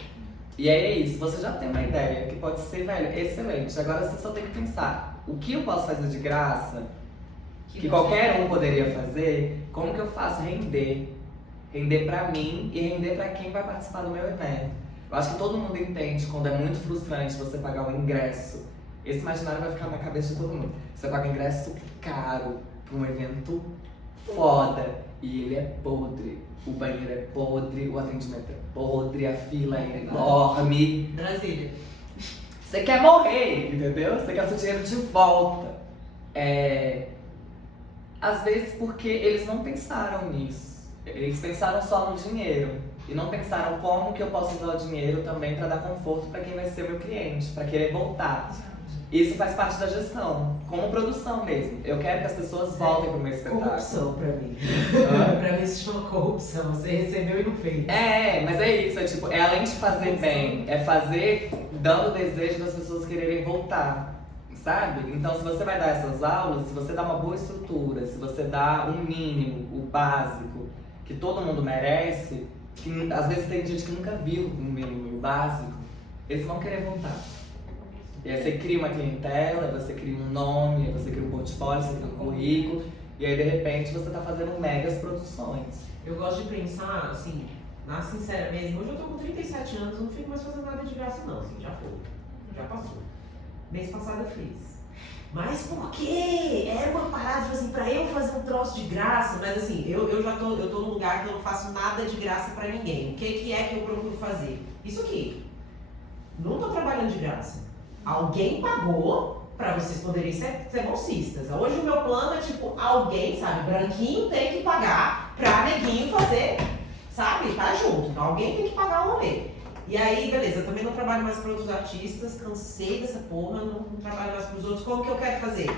E aí é isso, você já tem uma ideia que pode ser, velho, excelente. Agora você só tem que pensar, o que eu posso fazer de graça, que qualquer um poderia fazer, como que eu faço render? Render pra mim e render pra quem vai participar do meu evento. Eu acho que todo mundo entende quando é muito frustrante você pagar o ingresso. Esse imaginário vai ficar na cabeça de todo mundo. Você paga um ingresso caro pra um evento foda e ele é podre. O banheiro é podre, o atendimento é podre, a fila é enorme. Brasília. Você quer morrer, entendeu? Você quer seu dinheiro de volta. Às vezes porque eles não pensaram nisso. Eles pensaram só no dinheiro e não pensaram como que eu posso usar o dinheiro também para dar conforto para quem vai ser meu cliente, para querer voltar. Isso faz parte da gestão, como produção mesmo. Eu quero que as pessoas voltem pro meu espetáculo. Corrupção pra mim. Pra mim isso chama corrupção. Você recebeu e não fez. Mas é isso, tipo, é além de fazer bem, é fazer dando o desejo das pessoas quererem voltar. Sabe? Então, se você vai dar essas aulas, se você dá uma boa estrutura, se você dá um mínimo, o básico, que todo mundo merece, que às vezes tem gente que nunca viu um mínimo básico, eles vão querer voltar. E aí você cria uma clientela, você cria um nome, você cria um portfólio, você cria um currículo, e aí de repente você tá fazendo megas produções. Eu gosto de pensar, assim, na sincera mesmo, hoje eu tô com 37 anos, não fico mais fazendo nada de graça não, assim, já foi, já passou. Mês passado eu fiz. Mas por quê? Era uma parada, tipo assim, pra eu fazer um troço de graça, mas assim, eu tô num lugar que eu não faço nada de graça pra ninguém. O que é que eu procuro fazer? Isso aqui. Não tô trabalhando de graça. Alguém pagou pra vocês poderem ser bolsistas. Hoje o meu plano é tipo, alguém, sabe, branquinho tem que pagar pra neguinho fazer, sabe, tá junto. Então alguém tem que pagar o rolê. E aí, beleza, eu também não trabalho mais para outros artistas, cansei dessa porra, não trabalho mais para os outros. Como que eu quero fazer?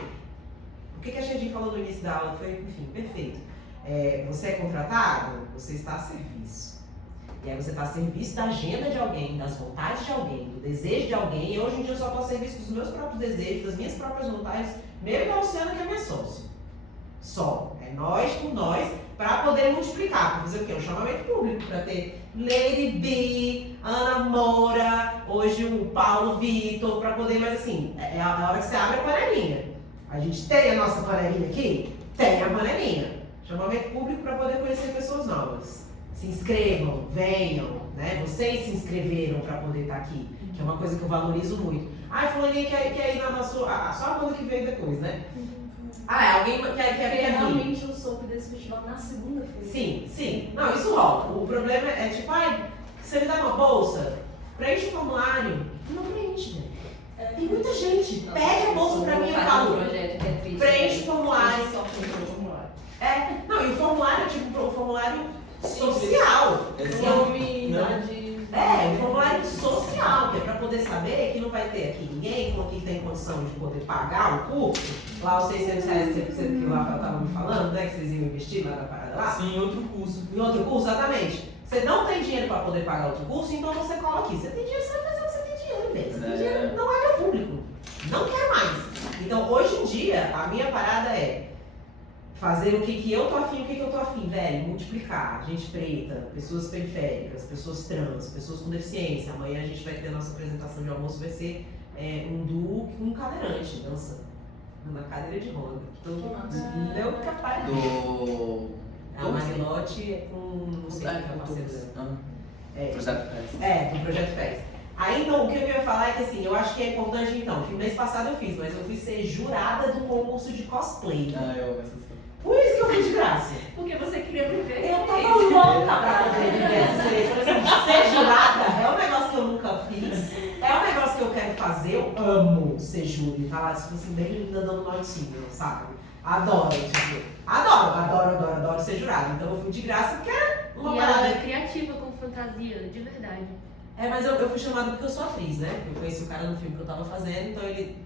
O que a Xandinha falou no início da aula foi, enfim, perfeito. Você é contratado, você está a serviço. E aí você está a serviço da agenda de alguém, das vontades de alguém, do desejo de alguém. E hoje em dia eu só estou a serviço dos meus próprios desejos, das minhas próprias vontades, mesmo da Luciana, que é minha sócia. Só. É nós com nós, para poder multiplicar, para fazer o quê? Um chamamento público, para ter Lady B, Ana Moura, hoje o Paulo Vitor, para poder, mas assim, é a hora que você abre a panelinha. A gente tem a nossa panelinha aqui? Tem a panelinha. Chamamento público para poder conhecer pessoas novas. Se inscrevam, venham, né? Vocês se inscreveram para poder estar aqui, que é uma coisa que eu valorizo muito. Ah, fulaninha quer ir na sua... só a banda que veio depois, né? Alguém quer vir. Realmente eu soube desse festival na segunda-feira. Sim. Não, isso rola. O problema é tipo, você me dá uma bolsa, preenche o formulário. Não preenche, né? Tem muita gente. Pede a bolsa pra mim e falo. Preenche o formulário. Não, e o formulário é tipo um formulário social. Nome, idade. Um formulário social, que é pra poder saber que não vai ter aqui ninguém que tem condição de poder pagar o curso, lá os R$600 que o Rafael estava me falando, né, que vocês iam investir lá na parada lá. Sim, em outro curso. Em outro curso, exatamente. Você não tem dinheiro para poder pagar outro curso, então você cola aqui. Você tem dinheiro, você vai fazer o que você tem dinheiro, velho. Você tem dinheiro, não é meu público. Não quer mais. Então, hoje em dia, a minha parada é fazer o que eu tô afim, o que eu tô afim, velho, multiplicar, gente preta, pessoas periféricas, pessoas trans, pessoas com deficiência. Amanhã a gente vai ter a nossa apresentação de almoço, vai ser um duo com um cadeirante, dança na cadeira de roda. Não capaz. A Marilote é com, não sei quem é a parceira dela. Projeto PES. Do Projeto PES. Aí, então, o que eu ia falar é que, assim, eu acho que é importante, então, que mês passado eu fiz, mas eu fui ser jurada do concurso de cosplay. Por isso que eu fiz de graça. Porque você queria viver. Eu tava louca pra poder viver essa experiência. Ser jurada é um negócio que eu nunca fiz. É um negócio que eu quero fazer. Eu amo ser júri. Tá lá, tipo assim, bem linda, dando notinha, sabe? Adoro, tipo. Adoro ser jurada. Então eu fui de graça porque era uma parada. E ela é criativa com fantasia, de verdade. Mas eu fui chamada porque eu sou atriz, né? Eu conheci o cara no filme que eu tava fazendo, então ele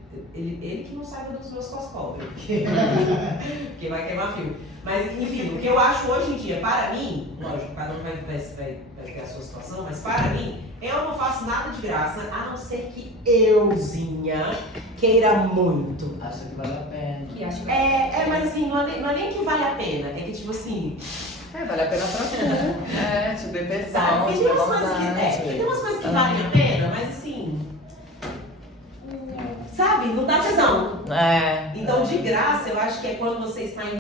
que não saiba dos meus cosplay, porque vai queimar filme. Mas, enfim, o que eu acho hoje em dia, para mim, lógico, cada um vai ter a sua situação, mas para mim, eu não faço nada de graça, a não ser que euzinha queira muito. Acho que vale a pena. Mas assim, não é nem que vale a pena, é que tipo assim... vale a pena pra tudo. Te dê tesão, tem umas coisas que valem a pena, mas assim... Sabe, não dá tesão. Então, de graça, eu acho que é quando você está em